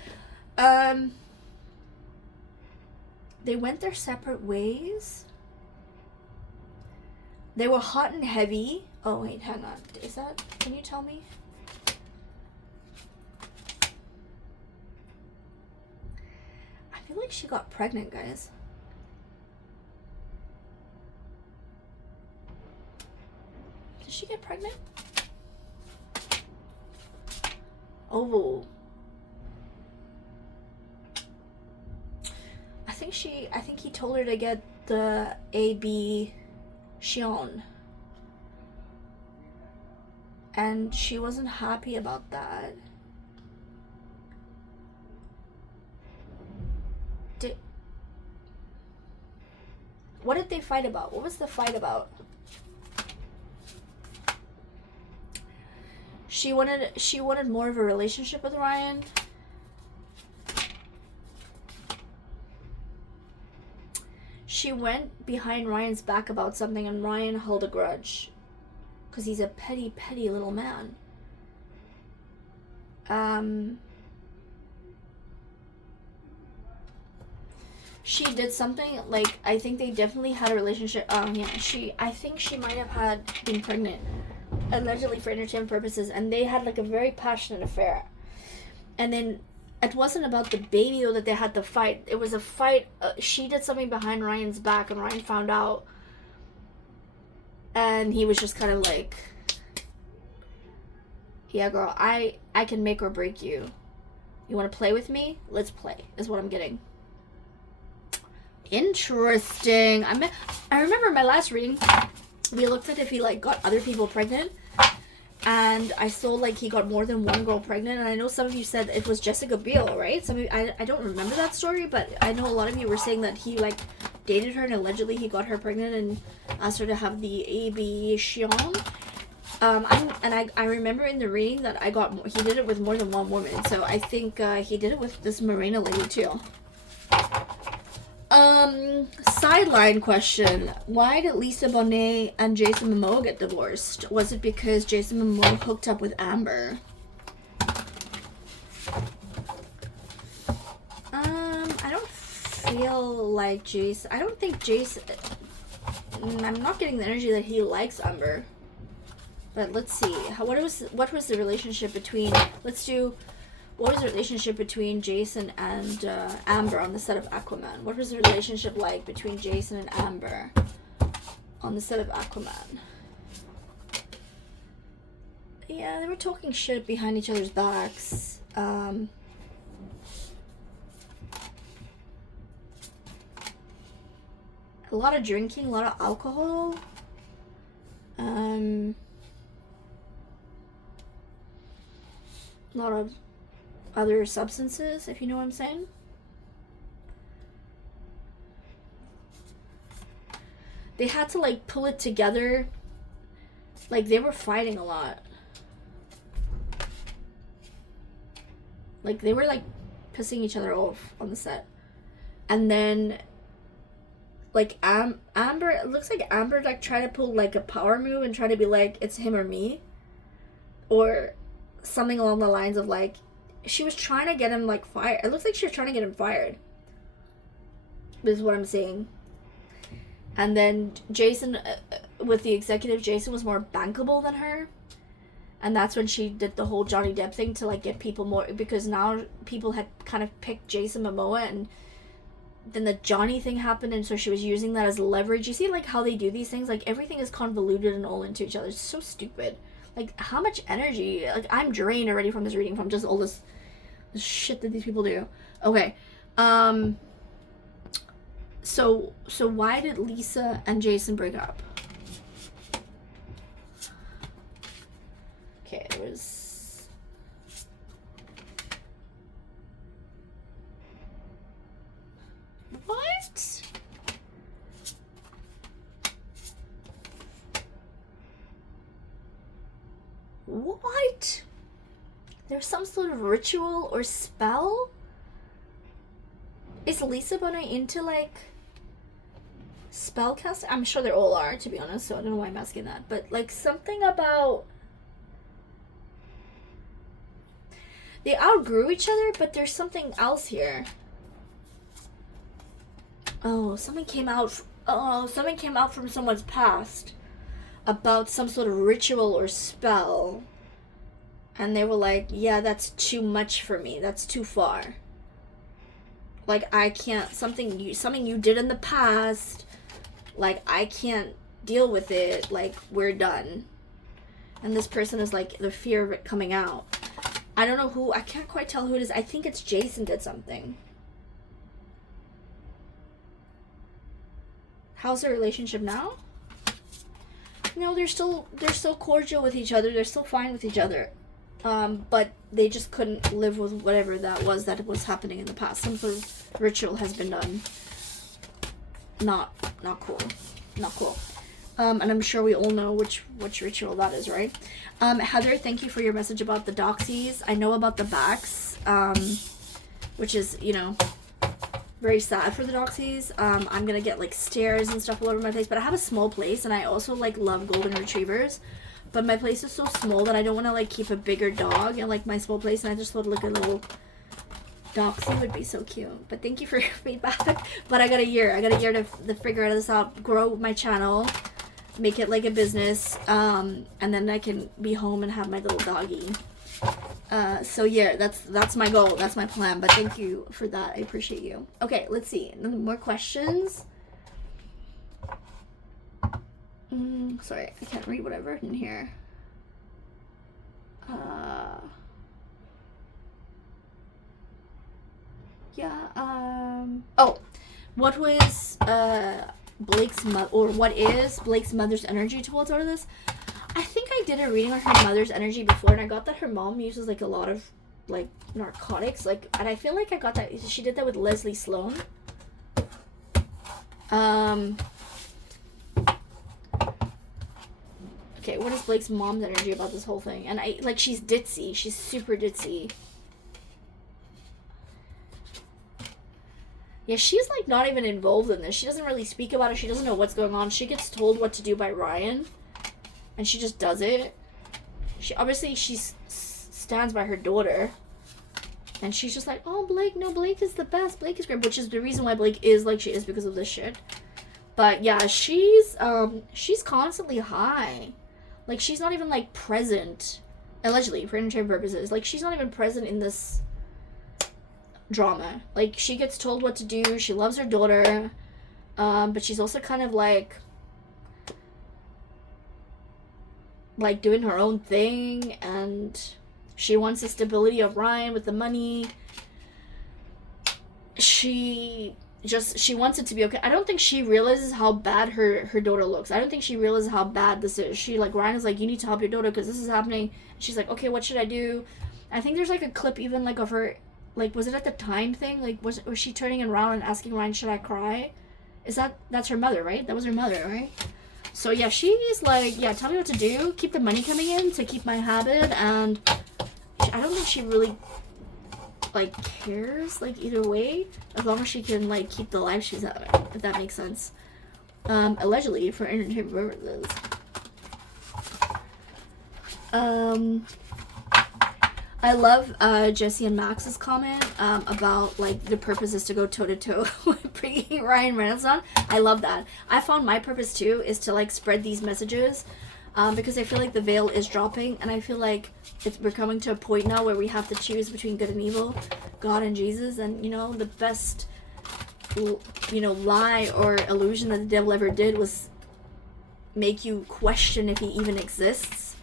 They went their separate ways. They were hot and heavy. Oh, wait, hang on. Can you tell me? I feel like she got pregnant, guys. Did she get pregnant? Oh. I think he told her to get the AB Xion. And she wasn't happy about that. What did they fight about? What was the fight about? She wanted more of a relationship with Ryan. She went behind Ryan's back about something, and Ryan held a grudge. Because he's a petty, petty little man. She did something, like, I think they definitely had a relationship. I think she might have been pregnant, allegedly for entertainment purposes, and they had, like, a very passionate affair. And then it wasn't about the baby, though, that they had to fight. It was a fight. She did something behind Ryan's back, and Ryan found out. And he was just kind of like, yeah, girl, I can make or break you. You want to play with me? Let's play, is what I'm getting. Interesting. I remember my last reading, we looked at if he, like, got other people pregnant. And I saw, like, he got more than one girl pregnant. And I know some of you said it was Jessica Biel, right? Some of you, I don't remember that story, but I know a lot of you were saying that he, like, dated her and allegedly he got her pregnant and asked her to have the abortion. I remember in the reading that he did it with more than one woman. So I think he did it with this Morena lady too. Sideline question. Why did Lisa Bonet and Jason Momoa get divorced? Was it because Jason Momoa hooked up with Amber? I don't feel like Jason... I don't think Jason... I'm not getting the energy that he likes Amber. But let's see. What was the relationship between... What was the relationship between Jason and Amber on the set of Aquaman? What was the relationship like between Jason and Amber on the set of Aquaman? Yeah, they were talking shit behind each other's backs. A lot of drinking, a lot of alcohol. A lot of other substances, if you know what I'm saying. They had to, like, pull it together. Like, they were fighting a lot. Like, they were, like, pissing each other off on the set. And then, like, Amber, it looks like Amber, like, tried to pull, like, a power move and try to be like, it's him or me. Or something along the lines of, like, she was trying to get him, like, fired. It looks like she was trying to get him fired. This is what I'm saying. And then Jason, with the executive, Jason was more bankable than her. And that's when she did the whole Johnny Depp thing to, like, get people more... Because now people had kind of picked Jason Momoa, and then the Johnny thing happened, and so she was using that as leverage. You see, like, how they do these things? Like, everything is convoluted and all into each other. It's so stupid. Like, how much energy... Like, I'm drained already from this reading, from just all this shit that these people do. Okay. So why did Lisa and Jason break up? Okay, it was... What? What? There's some sort of ritual or spell? Is Lisa Bonet into, like, spellcast? I'm sure they all are, to be honest, so I don't know why I'm asking that. But, like, something about... They outgrew each other, but there's something else here. Oh, something came out from someone's past about some sort of ritual or spell. And they were like, yeah, that's too much for me. That's too far. Like, I can't, something you did in the past, like, I can't deal with it. Like, we're done. And this person is, like, the fear of it coming out. I don't know who, I can't quite tell who it is. I think it's Jason did something. How's their relationship now? No, they're still cordial with each other. They're still fine with each other. But they just couldn't live with whatever that was happening in the past. Some sort of ritual has been done. not cool. Not cool. And I'm sure we all know which ritual that is, right? Heather, thank you for your message about the doxies. I know about the backs, which is, you know, very sad for the doxies. I'm gonna get like stairs and stuff all over my place, but I have a small place, and I also like love golden retrievers, but my place is so small that I don't want to like keep a bigger dog in like my small place, and I just thought like a little doxie would be so cute. But thank you for your feedback. But I got a year to figure this out, grow my channel, make it like a business, and then I can be home and have my little doggy. So yeah, that's my goal, that's my plan. But thank you for that, I appreciate you. Okay, let's see, more questions. Sorry, I can't read what I've written here. Oh, what was Blake's what is Blake's mother's energy towards all of this? I think I did a reading on her mother's energy before, and I got that her mom uses like a lot of like narcotics, like, and I feel like I got that she did that with Leslie Sloan. Okay, what is Blake's mom's energy about this whole thing? And I like, she's ditzy, she's super ditzy. Yeah, she's like not even involved in this. She doesn't really speak about it. She doesn't know what's going on. She gets told what to do by Ryan, and she just does it. She obviously stands by her daughter, and she's just like, oh, Blake, no, Blake is the best. Blake is great, which is the reason why Blake is like she is, because of this shit. But yeah, she's constantly high. Like, she's not even like present, allegedly, for entertainment purposes. Like, she's not even present in this drama. Like, she gets told what to do. She loves her daughter, but she's also kind of like doing her own thing, and she wants the stability of Ryan with the money. She wants it to be okay. I don't think she realizes how bad her daughter looks. I don't think she realizes how bad this is. Ryan is like, you need to help your daughter because this is happening. She's like, okay, what should I do? I think there's like a clip even like of her, like, was it at the time thing? Like, was she turning around and asking Ryan, should I cry? That's her mother, right? That was her mother, right? So yeah, she's like, yeah, tell me what to do. Keep the money coming in to keep my habit. And I don't think she really like cares like either way, as long as she can like keep the life she's having, if that makes sense. Allegedly, for entertainment purposes. I love Jesse and Max's comment about like the purpose is to go toe to toe with bringing Ryan Reynolds on. I love that. I found my purpose too is to like spread these messages, because I feel like the veil is dropping, and I feel like we're coming to a point now where we have to choose between good and evil, God and Jesus, and you know, the best lie or illusion that the devil ever did was make you question if he even exists.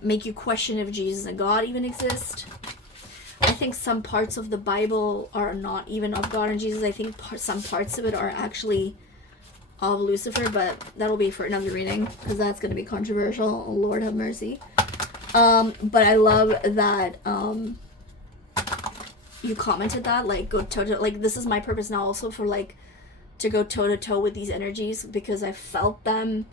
Make you question if Jesus and God even exist. I think some parts of the Bible are not even of God and Jesus. I think some parts of it are actually of Lucifer, but that'll be for another reading, because that's going to be controversial. Oh, Lord have mercy. But I love that you commented that, like, go toe-to-toe. Like, this is my purpose now also, for, like, to go toe-to-toe with these energies, because I felt them.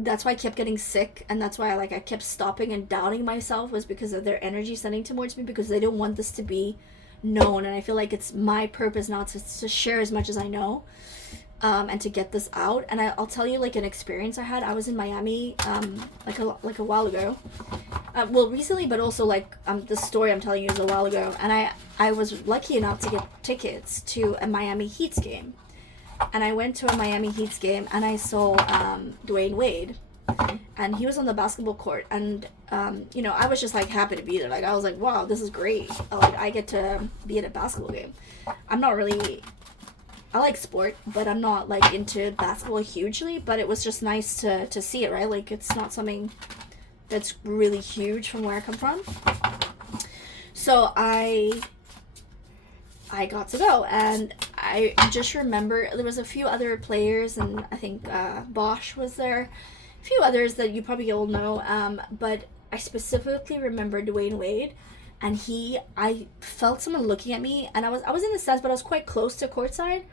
That's why I kept getting sick, and that's why I kept stopping and doubting myself, was because of their energy sending towards me, because they don't want this to be known. And I feel like it's my purpose now to share as much as I know, and to get this out. And I'll tell you like an experience I had. I was in Miami like a while ago, well, recently, but also like the story I'm telling you is a while ago, and I was lucky enough to get tickets to a Miami Heat's game. And I went to a Miami Heat's game, and I saw Dwayne Wade, and he was on the basketball court, and I was just like happy to be there. Like, I was like, wow, this is great. Like, I get to be at a basketball game. I like sport, but I'm not like into basketball hugely, but it was just nice to see it, right? Like, it's not something that's really huge from where I come from. So I got to go, and I just remember there was a few other players, and I think Bosch was there, a few others that you probably all know, but I specifically remember Dwayne Wade, And I felt someone looking at me, and I was in the stands, but I was quite close to courtside.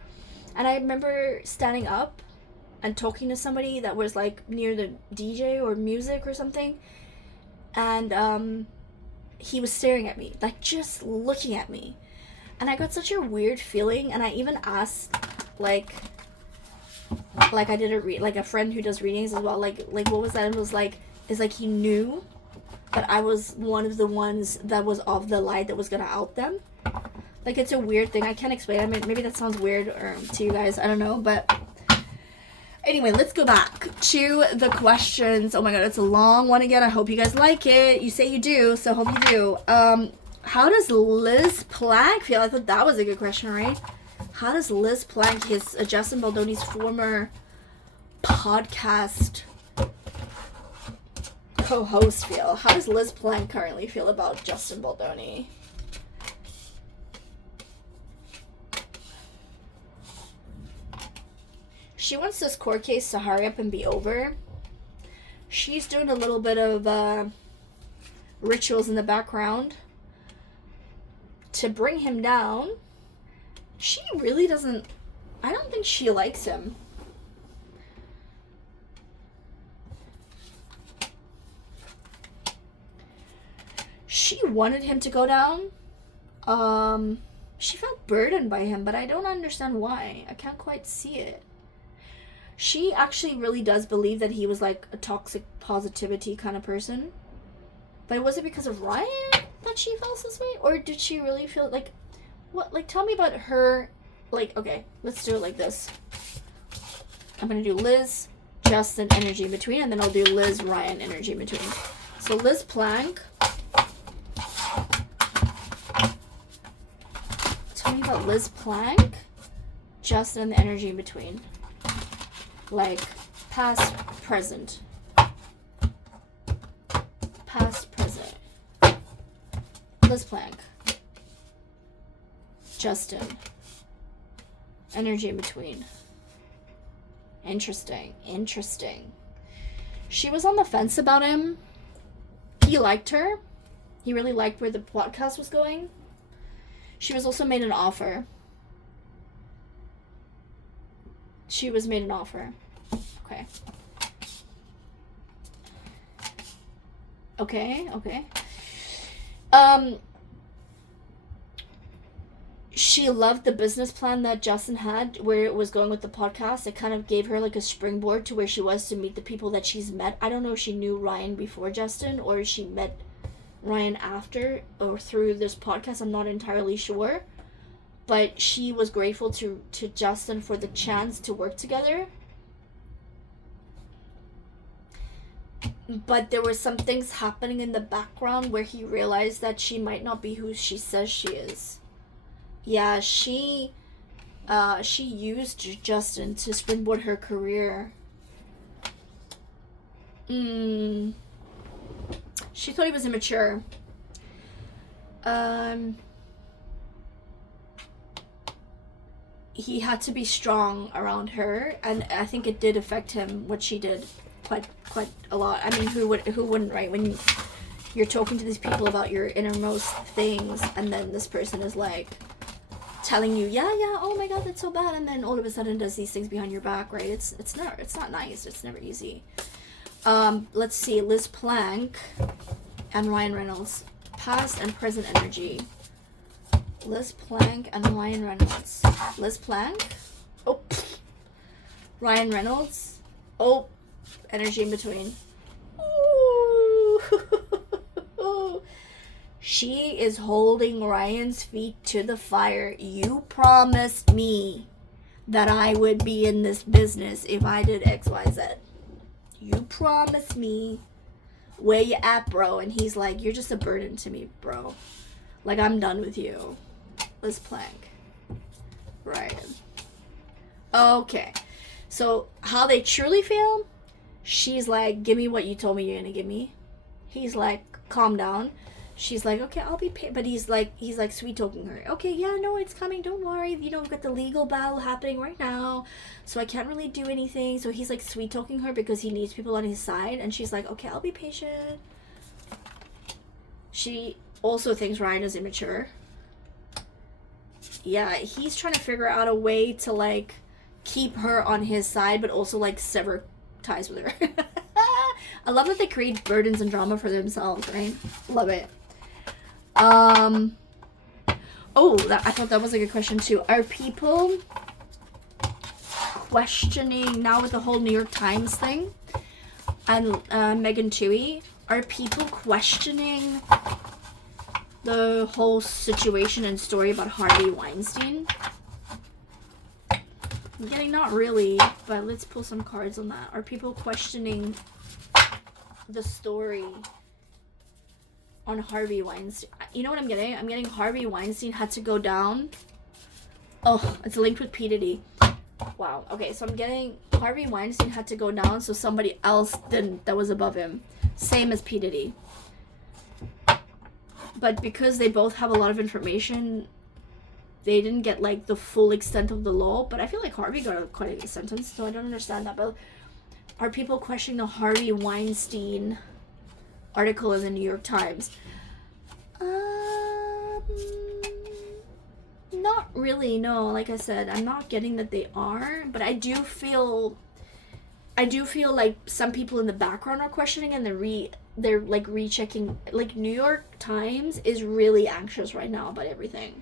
And I remember standing up and talking to somebody that was like near the DJ or music or something. And he was staring at me, like just looking at me. And I got such a weird feeling, and I even asked, like I did like a friend who does readings as well, like what was that? And it was like, it's like he knew that I was one of the ones that was of the light that was gonna out them. Like, it's a weird thing. I can't explain. I mean, maybe that sounds weird to you guys. I don't know, but anyway, let's go back to the questions. Oh my god, it's a long one again. I hope you guys like it. You say you do, so hope you do. How does Liz Plank feel? I thought that was a good question, right? How does Liz Plank, his Justin Baldoni's former podcast co-host, feel? How does Liz Plank currently feel about Justin Baldoni? She wants this court case to hurry up and be over. She's doing a little bit of rituals in the background to bring him down. She really doesn't... I don't think she likes him. She wanted him to go down. She felt burdened by him, but I don't understand why. I can't quite see it. She actually really does believe that he was like a toxic positivity kind of person. But was it because of Ryan that she felt this way? Or did she really feel like... What? Like, tell me about her... Like, okay, let's do it like this. I'm going to do Liz, Justin, energy in between. And then I'll do Liz, Ryan, energy in between. So Liz Plank. Tell me about Liz Plank, Justin, and the energy in between. Like, past, present. Past, present. Liz Plank. Justin. Energy in between. Interesting. Interesting. She was on the fence about him. He liked her. He really liked where the podcast was going. She was also made an offer. She was made an offer. Okay. Okay. She loved the business plan that Justin had, where it was going with the podcast. It kind of gave her like a springboard to where she was to meet the people that she's met. I don't know if she knew Ryan before Justin or if she met Ryan after or through this podcast. I'm not entirely sure. But she was grateful to Justin for the chance to work together. But there were some things happening in the background where he realized that she might not be who she says she is. Yeah, she used Justin to springboard her career. She thought he was immature. He had to be strong around her, and I think it did affect him, what she did, quite a lot. I mean, who wouldn't, right? When you're talking to these people about your innermost things, and then this person is like telling you, yeah, oh my god, that's so bad, and then all of a sudden does these things behind your back, right? It's not nice. It's never easy. Let's see, Liz Plank and Ryan Reynolds, past and present energy. Liz Plank and Ryan Reynolds. Liz Plank. Oh. Ryan Reynolds. Oh. Energy in between. Ooh. She is holding Ryan's feet to the fire. You promised me that I would be in this business if I did XYZ. You promised me. Where you at, bro? And he's like, you're just a burden to me, bro. Like, I'm done with you. Liz Plank. Ryan. Okay. So, how they truly feel? She's like, give me what you told me you're gonna give me. He's like, calm down. She's like, okay, I'll be paid. But he's like sweet talking her. Okay, yeah, no, it's coming. Don't worry. You know, we've got the legal battle happening right now. So I can't really do anything. So he's like sweet talking her because he needs people on his side. And she's like, okay, I'll be patient. also thinks Ryan is immature. Yeah, he's trying to figure out a way to like keep her on his side, but also like sever ties with her. I love that they create burdens and drama for themselves, right? Love it. Oh, I thought that was a good question too. Are people questioning now with the whole New York Times thing and Megan Twohey? Are people questioning the whole situation and story about Harvey Weinstein? I'm getting not really, but let's pull some cards on that. Are people questioning the story on Harvey Weinstein? You know what I'm getting? I'm getting Harvey Weinstein had to go down. Oh, it's linked with P. Diddy. Wow. Okay, so I'm getting Harvey Weinstein had to go down so somebody else didn't that was above him. Same as P. Diddy. But because they both have a lot of information, they didn't get like the full extent of the law. But I feel like Harvey got quite a sentence, so I don't understand that. But are people questioning the Harvey Weinstein article in the New York Times? Not really, no. Like I said, I'm not getting that they are, but I do feel like some people in the background are questioning and they're like rechecking. Like New York Times is really anxious right now about everything.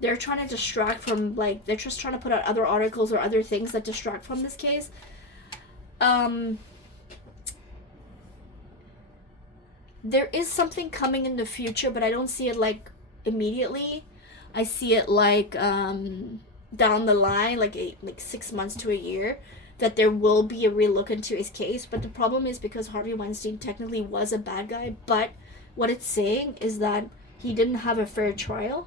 They're trying to distract from, like, they're just trying to put out other articles or other things that distract from this case. There is something coming in the future, but I don't see it like immediately. I see it like down the line, like 6 months to a year, that there will be a real look into his case. But the problem is because Harvey Weinstein technically was a bad guy, but what it's saying is that he didn't have a fair trial.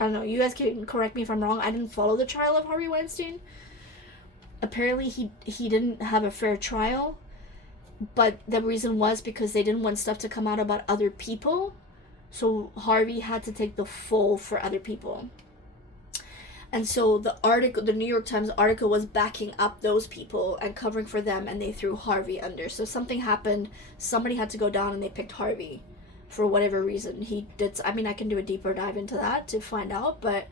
I don't know, you guys can correct me if I'm wrong. I didn't follow the trial of Harvey Weinstein. Apparently he didn't have a fair trial, but the reason was because they didn't want stuff to come out about other people, so Harvey had to take the fall for other people. And so the New York Times article was backing up those people and covering for them, and they threw Harvey under. So something happened, somebody had to go down, and they picked Harvey for whatever reason. He did. I mean, I can do a deeper dive into that to find out, but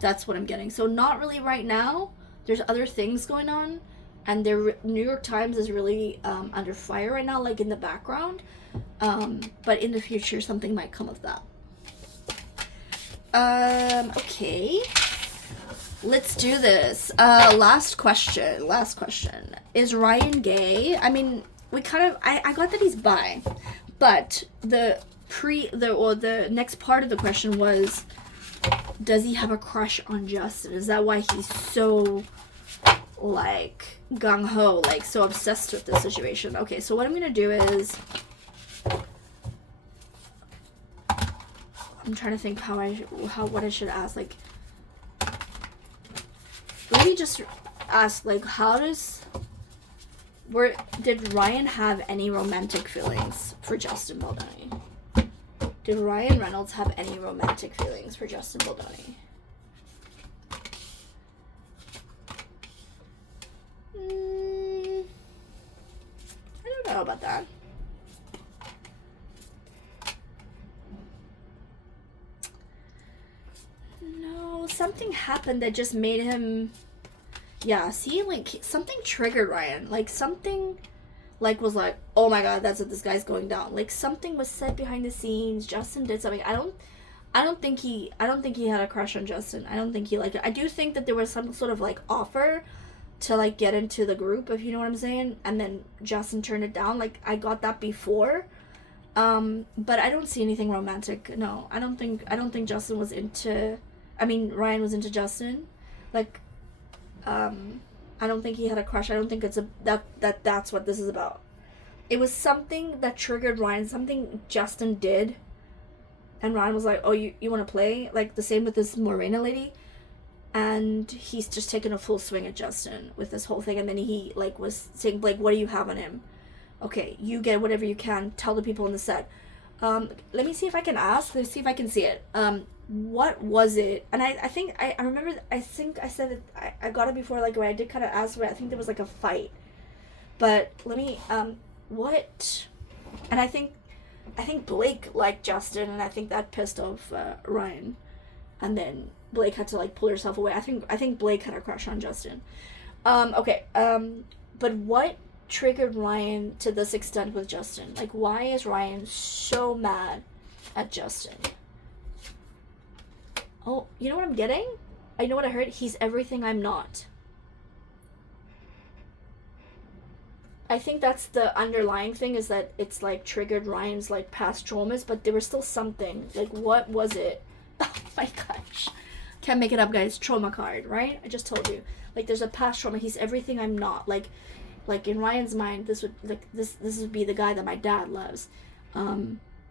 that's what I'm getting. So not really right now. There's other things going on, and the New York Times is really under fire right now, like in the background. But in the future, something might come of that. Okay. Let's do this. Last question. Is Ryan gay? I mean, I got that he's bi, but the next part of the question was, does he have a crush on Justin? Is that why he's so, like, gung-ho, like, so obsessed with this situation? Okay, so what I'm gonna do is, I'm trying to think what I should ask, like, maybe just ask, like, did Ryan have any romantic feelings for Justin Baldoni? Did Ryan Reynolds have any romantic feelings for Justin Baldoni? I don't know about that. No, something happened that just made him... Yeah, see, like, something triggered Ryan. Like, something, like, was like, oh my god, that's what this guy's going down. Like, something was said behind the scenes. Justin did something. I don't think he had a crush on Justin. I don't think he liked it. I do think that there was some sort of, like, offer to, like, get into the group, if you know what I'm saying. And then Justin turned it down. Like, I got that before. But I don't see anything romantic. No, I don't think Justin was into... I mean, Ryan was into Justin. Like... I don't think he had a crush. I don't think it's that's what this is about. It was something that triggered Ryan, something Justin did, and Ryan was like, oh, you want to play? Like, the same with this Morena lady, and he's just taken a full swing at Justin with this whole thing, and then he, like, was saying, like, what do you have on him? Okay, you get whatever you can. Tell the people on the set. Let me see if I can ask. Let's see if I can see it. What was it? And I think I remember, I think I said it, I got it before, like, where I did kind of ask, where I think there was, like, a fight. But let me, what And I think Blake liked Justin, and I think that pissed off Ryan. And then Blake had to like pull herself away. I think Blake had a crush on Justin. Okay. But what triggered Ryan to this extent with Justin? Like, why is Ryan so mad at Justin? Oh, you know what I'm getting? I know what I heard. He's everything I'm not. I think that's the underlying thing, is that it's like triggered Ryan's like past traumas, but there was still something. Like, what was it? Oh my gosh. Can't make it up, guys. Trauma card, right? I just told you. Like, there's a past trauma. He's everything I'm not. Like in Ryan's mind, this would be the guy that my dad loves.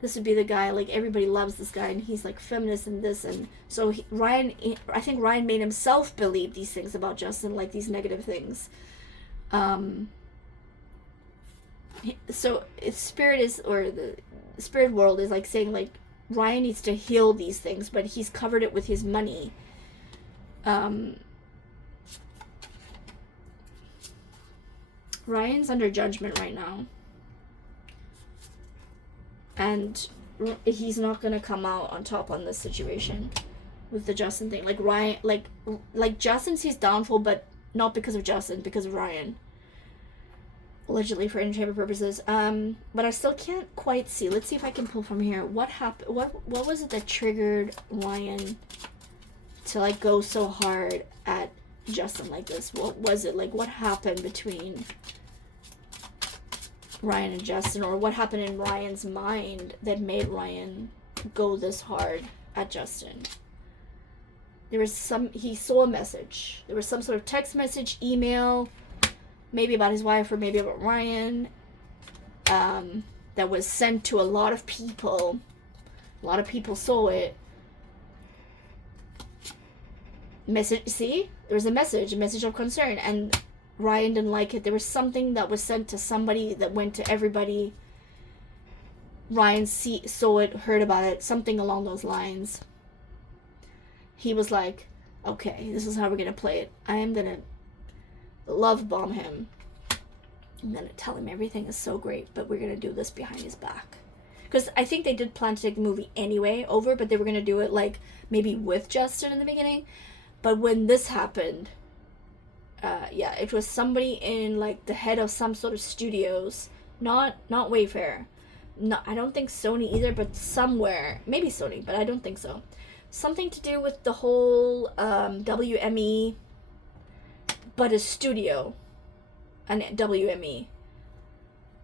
This would be the guy, like, everybody loves this guy, and he's like feminist and this, and so I think Ryan made himself believe these things about Justin, like these negative things. So the spirit world is like saying like Ryan needs to heal these things, but he's covered it with his money. Ryan's under judgment right now, and he's not gonna come out on top on this situation with the Justin thing. Like Ryan, like Justin sees downfall, but not because of Justin, because of Ryan. Allegedly for entertainment purposes. But I still can't quite see. Let's see if I can pull from here. What happened? What was it that triggered Ryan to like go so hard at Justin like this? What was it? Like, what happened between Ryan and Justin, or what happened in Ryan's mind that made Ryan go this hard at Justin? He saw a message. There was some sort of text message, email, maybe about his wife or maybe about Ryan, that was sent to a lot of people. A lot of people saw it. Message, see? There was a message of concern, and Ryan didn't like it. There was something that was sent to somebody that went to everybody. Ryan saw it, heard about it, something along those lines. He was like, okay, this is how we're gonna play it. I am gonna love bomb him. I'm gonna tell him everything is so great, but we're gonna do this behind his back. Because I think they did plan to take the movie anyway over, but they were gonna do it like maybe with Justin in the beginning. But when this happened, it was somebody in like the head of some sort of studios, not Wayfair. No, I don't think Sony either, but somewhere, maybe Sony, but I don't think so. Something to do with the whole WME, but a studio, an WME.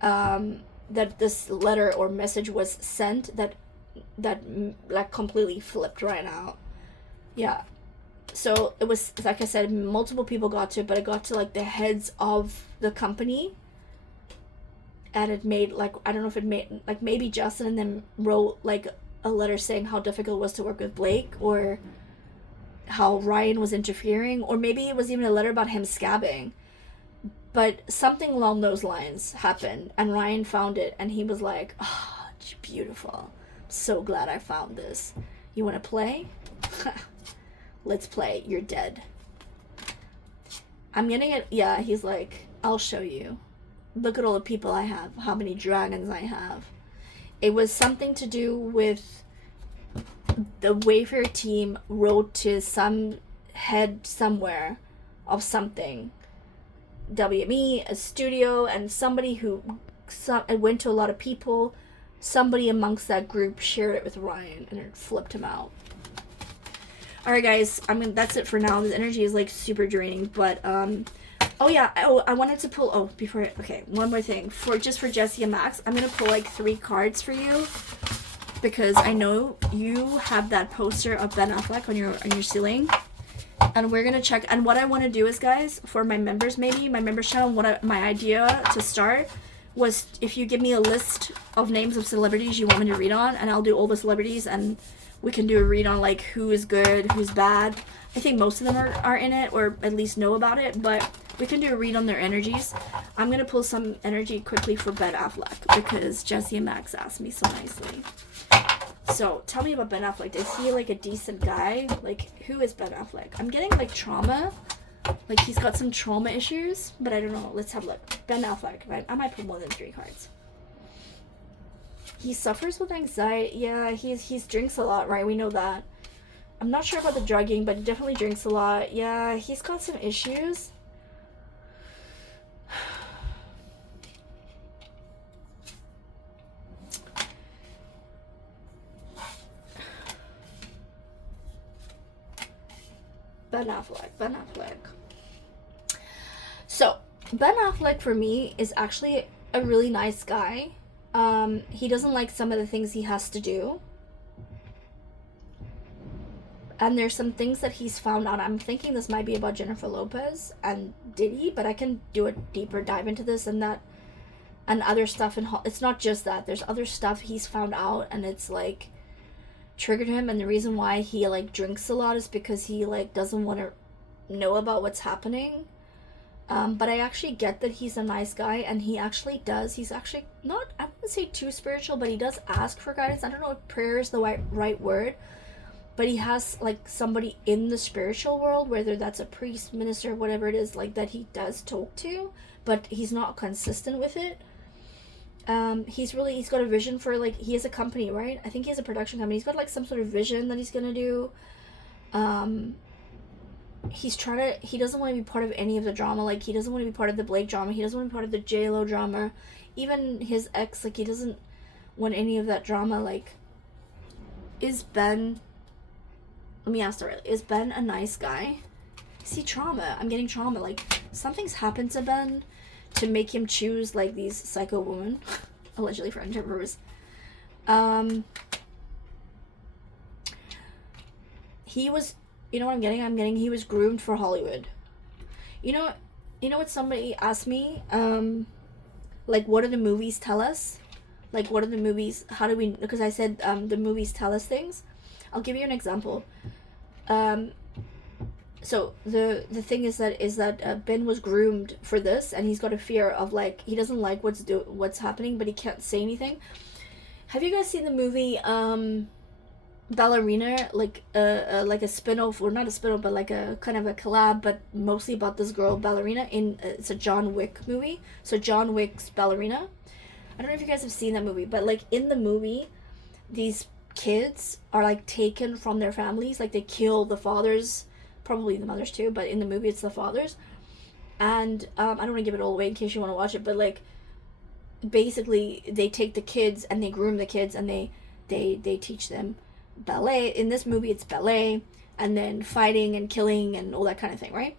That this letter or message was sent that like completely flipped right out. Yeah. So it was, like I said, multiple people got to it, but it got to like the heads of the company. And it made like, I don't know if it made, like maybe Justin and them wrote like a letter saying how difficult it was to work with Blake, or how Ryan was interfering, or maybe it was even a letter about him scabbing. But something along those lines happened, and Ryan found it, and he was like, oh, it's beautiful. I'm so glad I found this. You want to play? Let's play. You're dead. I'm getting it. Yeah, he's like, I'll show you. Look at all the people I have. How many dragons I have. It was something to do with the Wayfair team wrote to some head somewhere of something. WME, a studio, and somebody who it went to a lot of people. Somebody amongst that group shared it with Ryan, and it flipped him out. Alright guys, I mean, that's it for now. This energy is like super draining, but I wanted to pull, one more thing. For Jesse and Max, I'm gonna pull like 3 cards for you, because I know you have that poster of Ben Affleck on your ceiling, and we're gonna check. And what I want to do is, guys, for my members, maybe my members channel, my idea to start was, if you give me a list of names of celebrities you want me to read on, and I'll do all the celebrities, and we can do a read on like who is good, who's bad. I think most of them are in it, or at least know about it, but we can do a read on their energies. I'm going to pull some energy quickly for Ben Affleck, because Jesse and Max asked me so nicely. So, tell me about Ben Affleck. Is he like a decent guy? Like, who is Ben Affleck? I'm getting like trauma. Like, he's got some trauma issues, but I don't know. Let's have a look. Ben Affleck. Right? I might pull more than 3 cards. He suffers with anxiety. Yeah, he's drinks a lot, right? We know that. I'm not sure about the drugging, but he definitely drinks a lot. Yeah, he's got some issues. Ben Affleck. Ben Affleck. So, Ben Affleck for me is actually a really nice guy. He doesn't like some of the things he has to do. And there's some things that he's found out. I'm thinking this might be about Jennifer Lopez and Diddy, but I can do a deeper dive into this and that and other stuff. And it's not just that. There's other stuff he's found out, and it's like triggered him. And the reason why he like drinks a lot is because he like doesn't want to know about what's happening. But I actually get that he's a nice guy, and he actually does. He's actually not, I wouldn't say too spiritual, but he does ask for guidance. I don't know if prayer is the right word, but he has like somebody in the spiritual world, whether that's a priest, minister, whatever it is, like that he does talk to, but he's not consistent with it. He's got a vision for, like, he has a company, right? I think he has a production company. He's got like some sort of vision that he's gonna do. He doesn't want to be part of any of the drama. Like, he doesn't want to be part of the Blake drama. He doesn't want to be part of the J-Lo drama. Even his ex, like, he doesn't want any of that drama. Like, is Ben, let me ask that, is Ben a nice guy? See, trauma. I'm getting trauma. Like, something's happened to Ben to make him choose, like, these psycho women. Allegedly for interviewers. He was, you know what I'm getting? He was groomed for Hollywood. You know what somebody asked me? Like, what do the movies tell us? Like, what are the movies, how do we, because I said, the movies tell us things. I'll give you an example. So the thing is that Ben was groomed for this, and he's got a fear of, like, he doesn't like what's happening, but he can't say anything. Have you guys seen the movie, Ballerina, like a spin-off, or not a spin-off, but like a kind of a collab, but mostly about this girl Ballerina? It's a John Wick movie, so John Wick's Ballerina. I don't know if you guys have seen that movie, but like in the movie, these kids are like taken from their families, like they kill the fathers, probably the mothers too, but in the movie it's the fathers. And I don't want to give it all away in case you want to watch it, but like basically they take the kids and they groom the kids, and they teach them ballet. In this movie it's ballet, and then fighting and killing and all that kind of thing, right?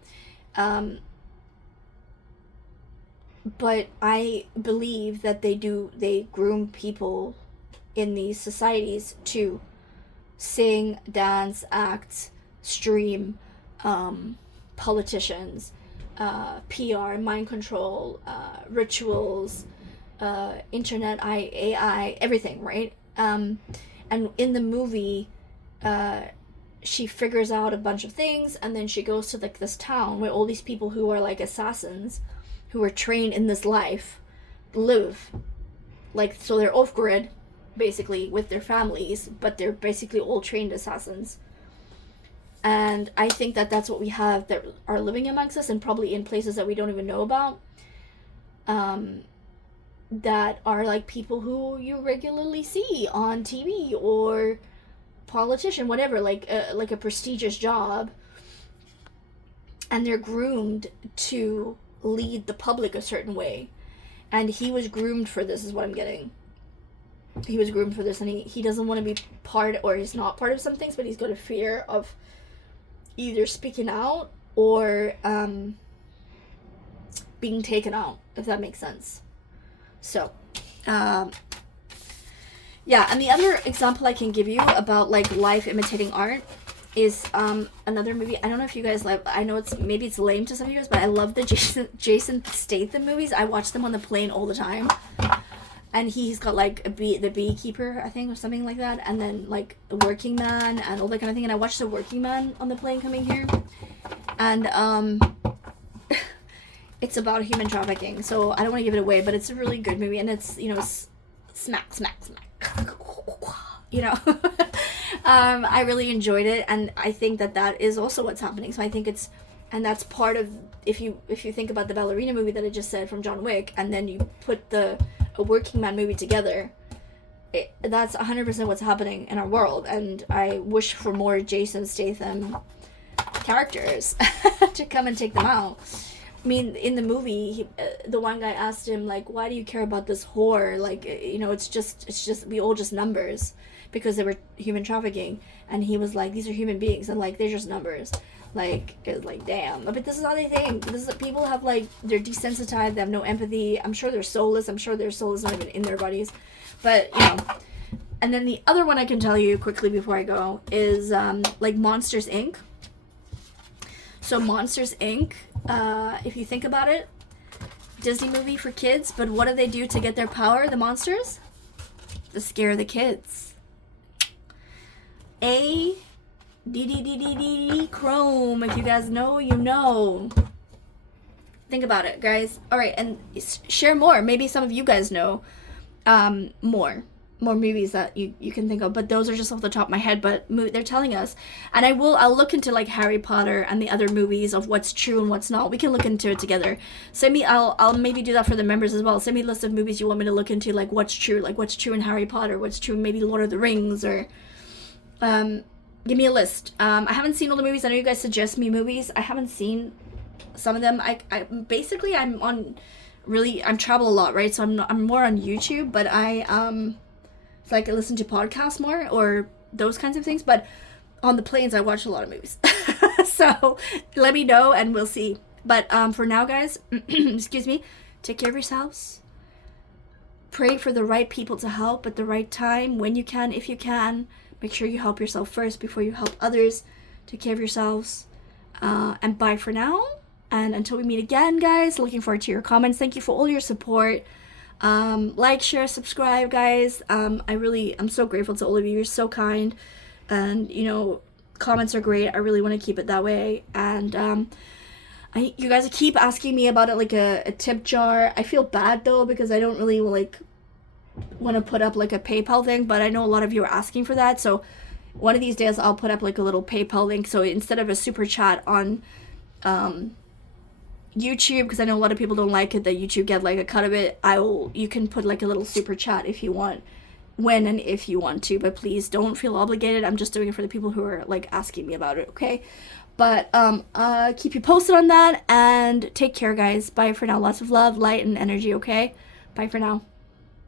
But I believe that they groom people in these societies to sing, dance, act, stream, politicians, PR, mind control, rituals, internet, AI, everything, right? And in the movie, she figures out a bunch of things, and then she goes to like this town where all these people who are like assassins, who are trained in this life, live. Like, so they're off grid, basically, with their families, but they're basically all trained assassins. And I think that that's what we have that are living amongst us, and probably in places that we don't even know about. That are like people who you regularly see on TV, or politician, whatever, like a prestigious job, and they're groomed to lead the public a certain way. And he was groomed for this, is what I'm getting. He was groomed for this, and he doesn't want to be part, or he's not part of some things, but he's got a fear of either speaking out or being taken out, if that makes sense. So, yeah, and the other example I can give you about like life imitating art is another movie. I don't know if you guys like, I know it's lame to some of you guys, but I love the Jason Statham movies. I watch them on the plane all the time. And he's got like the Beekeeper, I think, or something like that, and then like The Working Man and all that kind of thing. And I watched The Working Man on the plane coming here, and it's about human trafficking. So I don't want to give it away, but it's a really good movie, and it's, you know, smack, you know. I really enjoyed it, and I think that is also what's happening. So I think and that's part of, if you think about the Ballerina movie that I just said from John Wick, and then you put a Working Man movie together, that's 100% what's happening in our world, and I wish for more Jason Statham characters to come and take them out. I mean, in the movie, the one guy asked him, like, why do you care about this whore? Like, it's just, we all just numbers, because they were human trafficking. And he was like, these are human beings, and, like, they're just numbers. Like, it's like, damn. But this is how they think. People have, like, they're desensitized, they have no empathy. I'm sure they're soulless. I'm sure their soul is not even in their bodies. But, And then the other one I can tell you quickly before I go is, like, Monsters, Inc. So Monsters, Inc., if you think about it, Disney movie for kids, but what do they do to get their power, the monsters? To scare the kids. Chrome. If you guys know, you know. Think about it, guys. All right, and share more. Maybe some of you guys know more movies that you can think of, but those are just off the top of my head. But they're telling us, and I'll look into, like, Harry Potter and the other movies of what's true and what's not. We can look into it together. I'll maybe do that for the members as well. Send me a list of movies you want me to look into, like what's true in Harry Potter, what's true in maybe Lord of the Rings, or give me a list. I haven't seen all the movies. I know you guys suggest me movies. I haven't seen some of them. I basically I'm travel a lot, right? So I'm more on YouTube, but I listen to podcasts more, or those kinds of things. But on the planes, I watch a lot of movies. So let me know, and we'll see. But for now, guys, excuse me, take care of yourselves. Pray for the right people to help at the right time, when you can, if you can. Make sure you help yourself first before you help others. Take care of yourselves. And bye for now. And until we meet again, guys, looking forward to your comments. Thank you for all your support. Like, share, subscribe, guys. I'm so grateful to all of you. You're so kind, and comments are great. I really want to keep it that way. And you guys keep asking me about it, like a tip jar. I feel bad though, because I don't really want to put up like a PayPal thing, but I know a lot of you are asking for that. So one of these days I'll put up like a little PayPal link. So instead of a super chat on YouTube, because I know a lot of people don't like it that YouTube get like a cut of it, you can put like a little super chat if you want, when and if you want to, but please don't feel obligated. I'm just doing it for the people who are like asking me about it, okay? But keep you posted on that, and take care, guys. Bye for now. Lots of love, light, and energy, okay? Bye for now.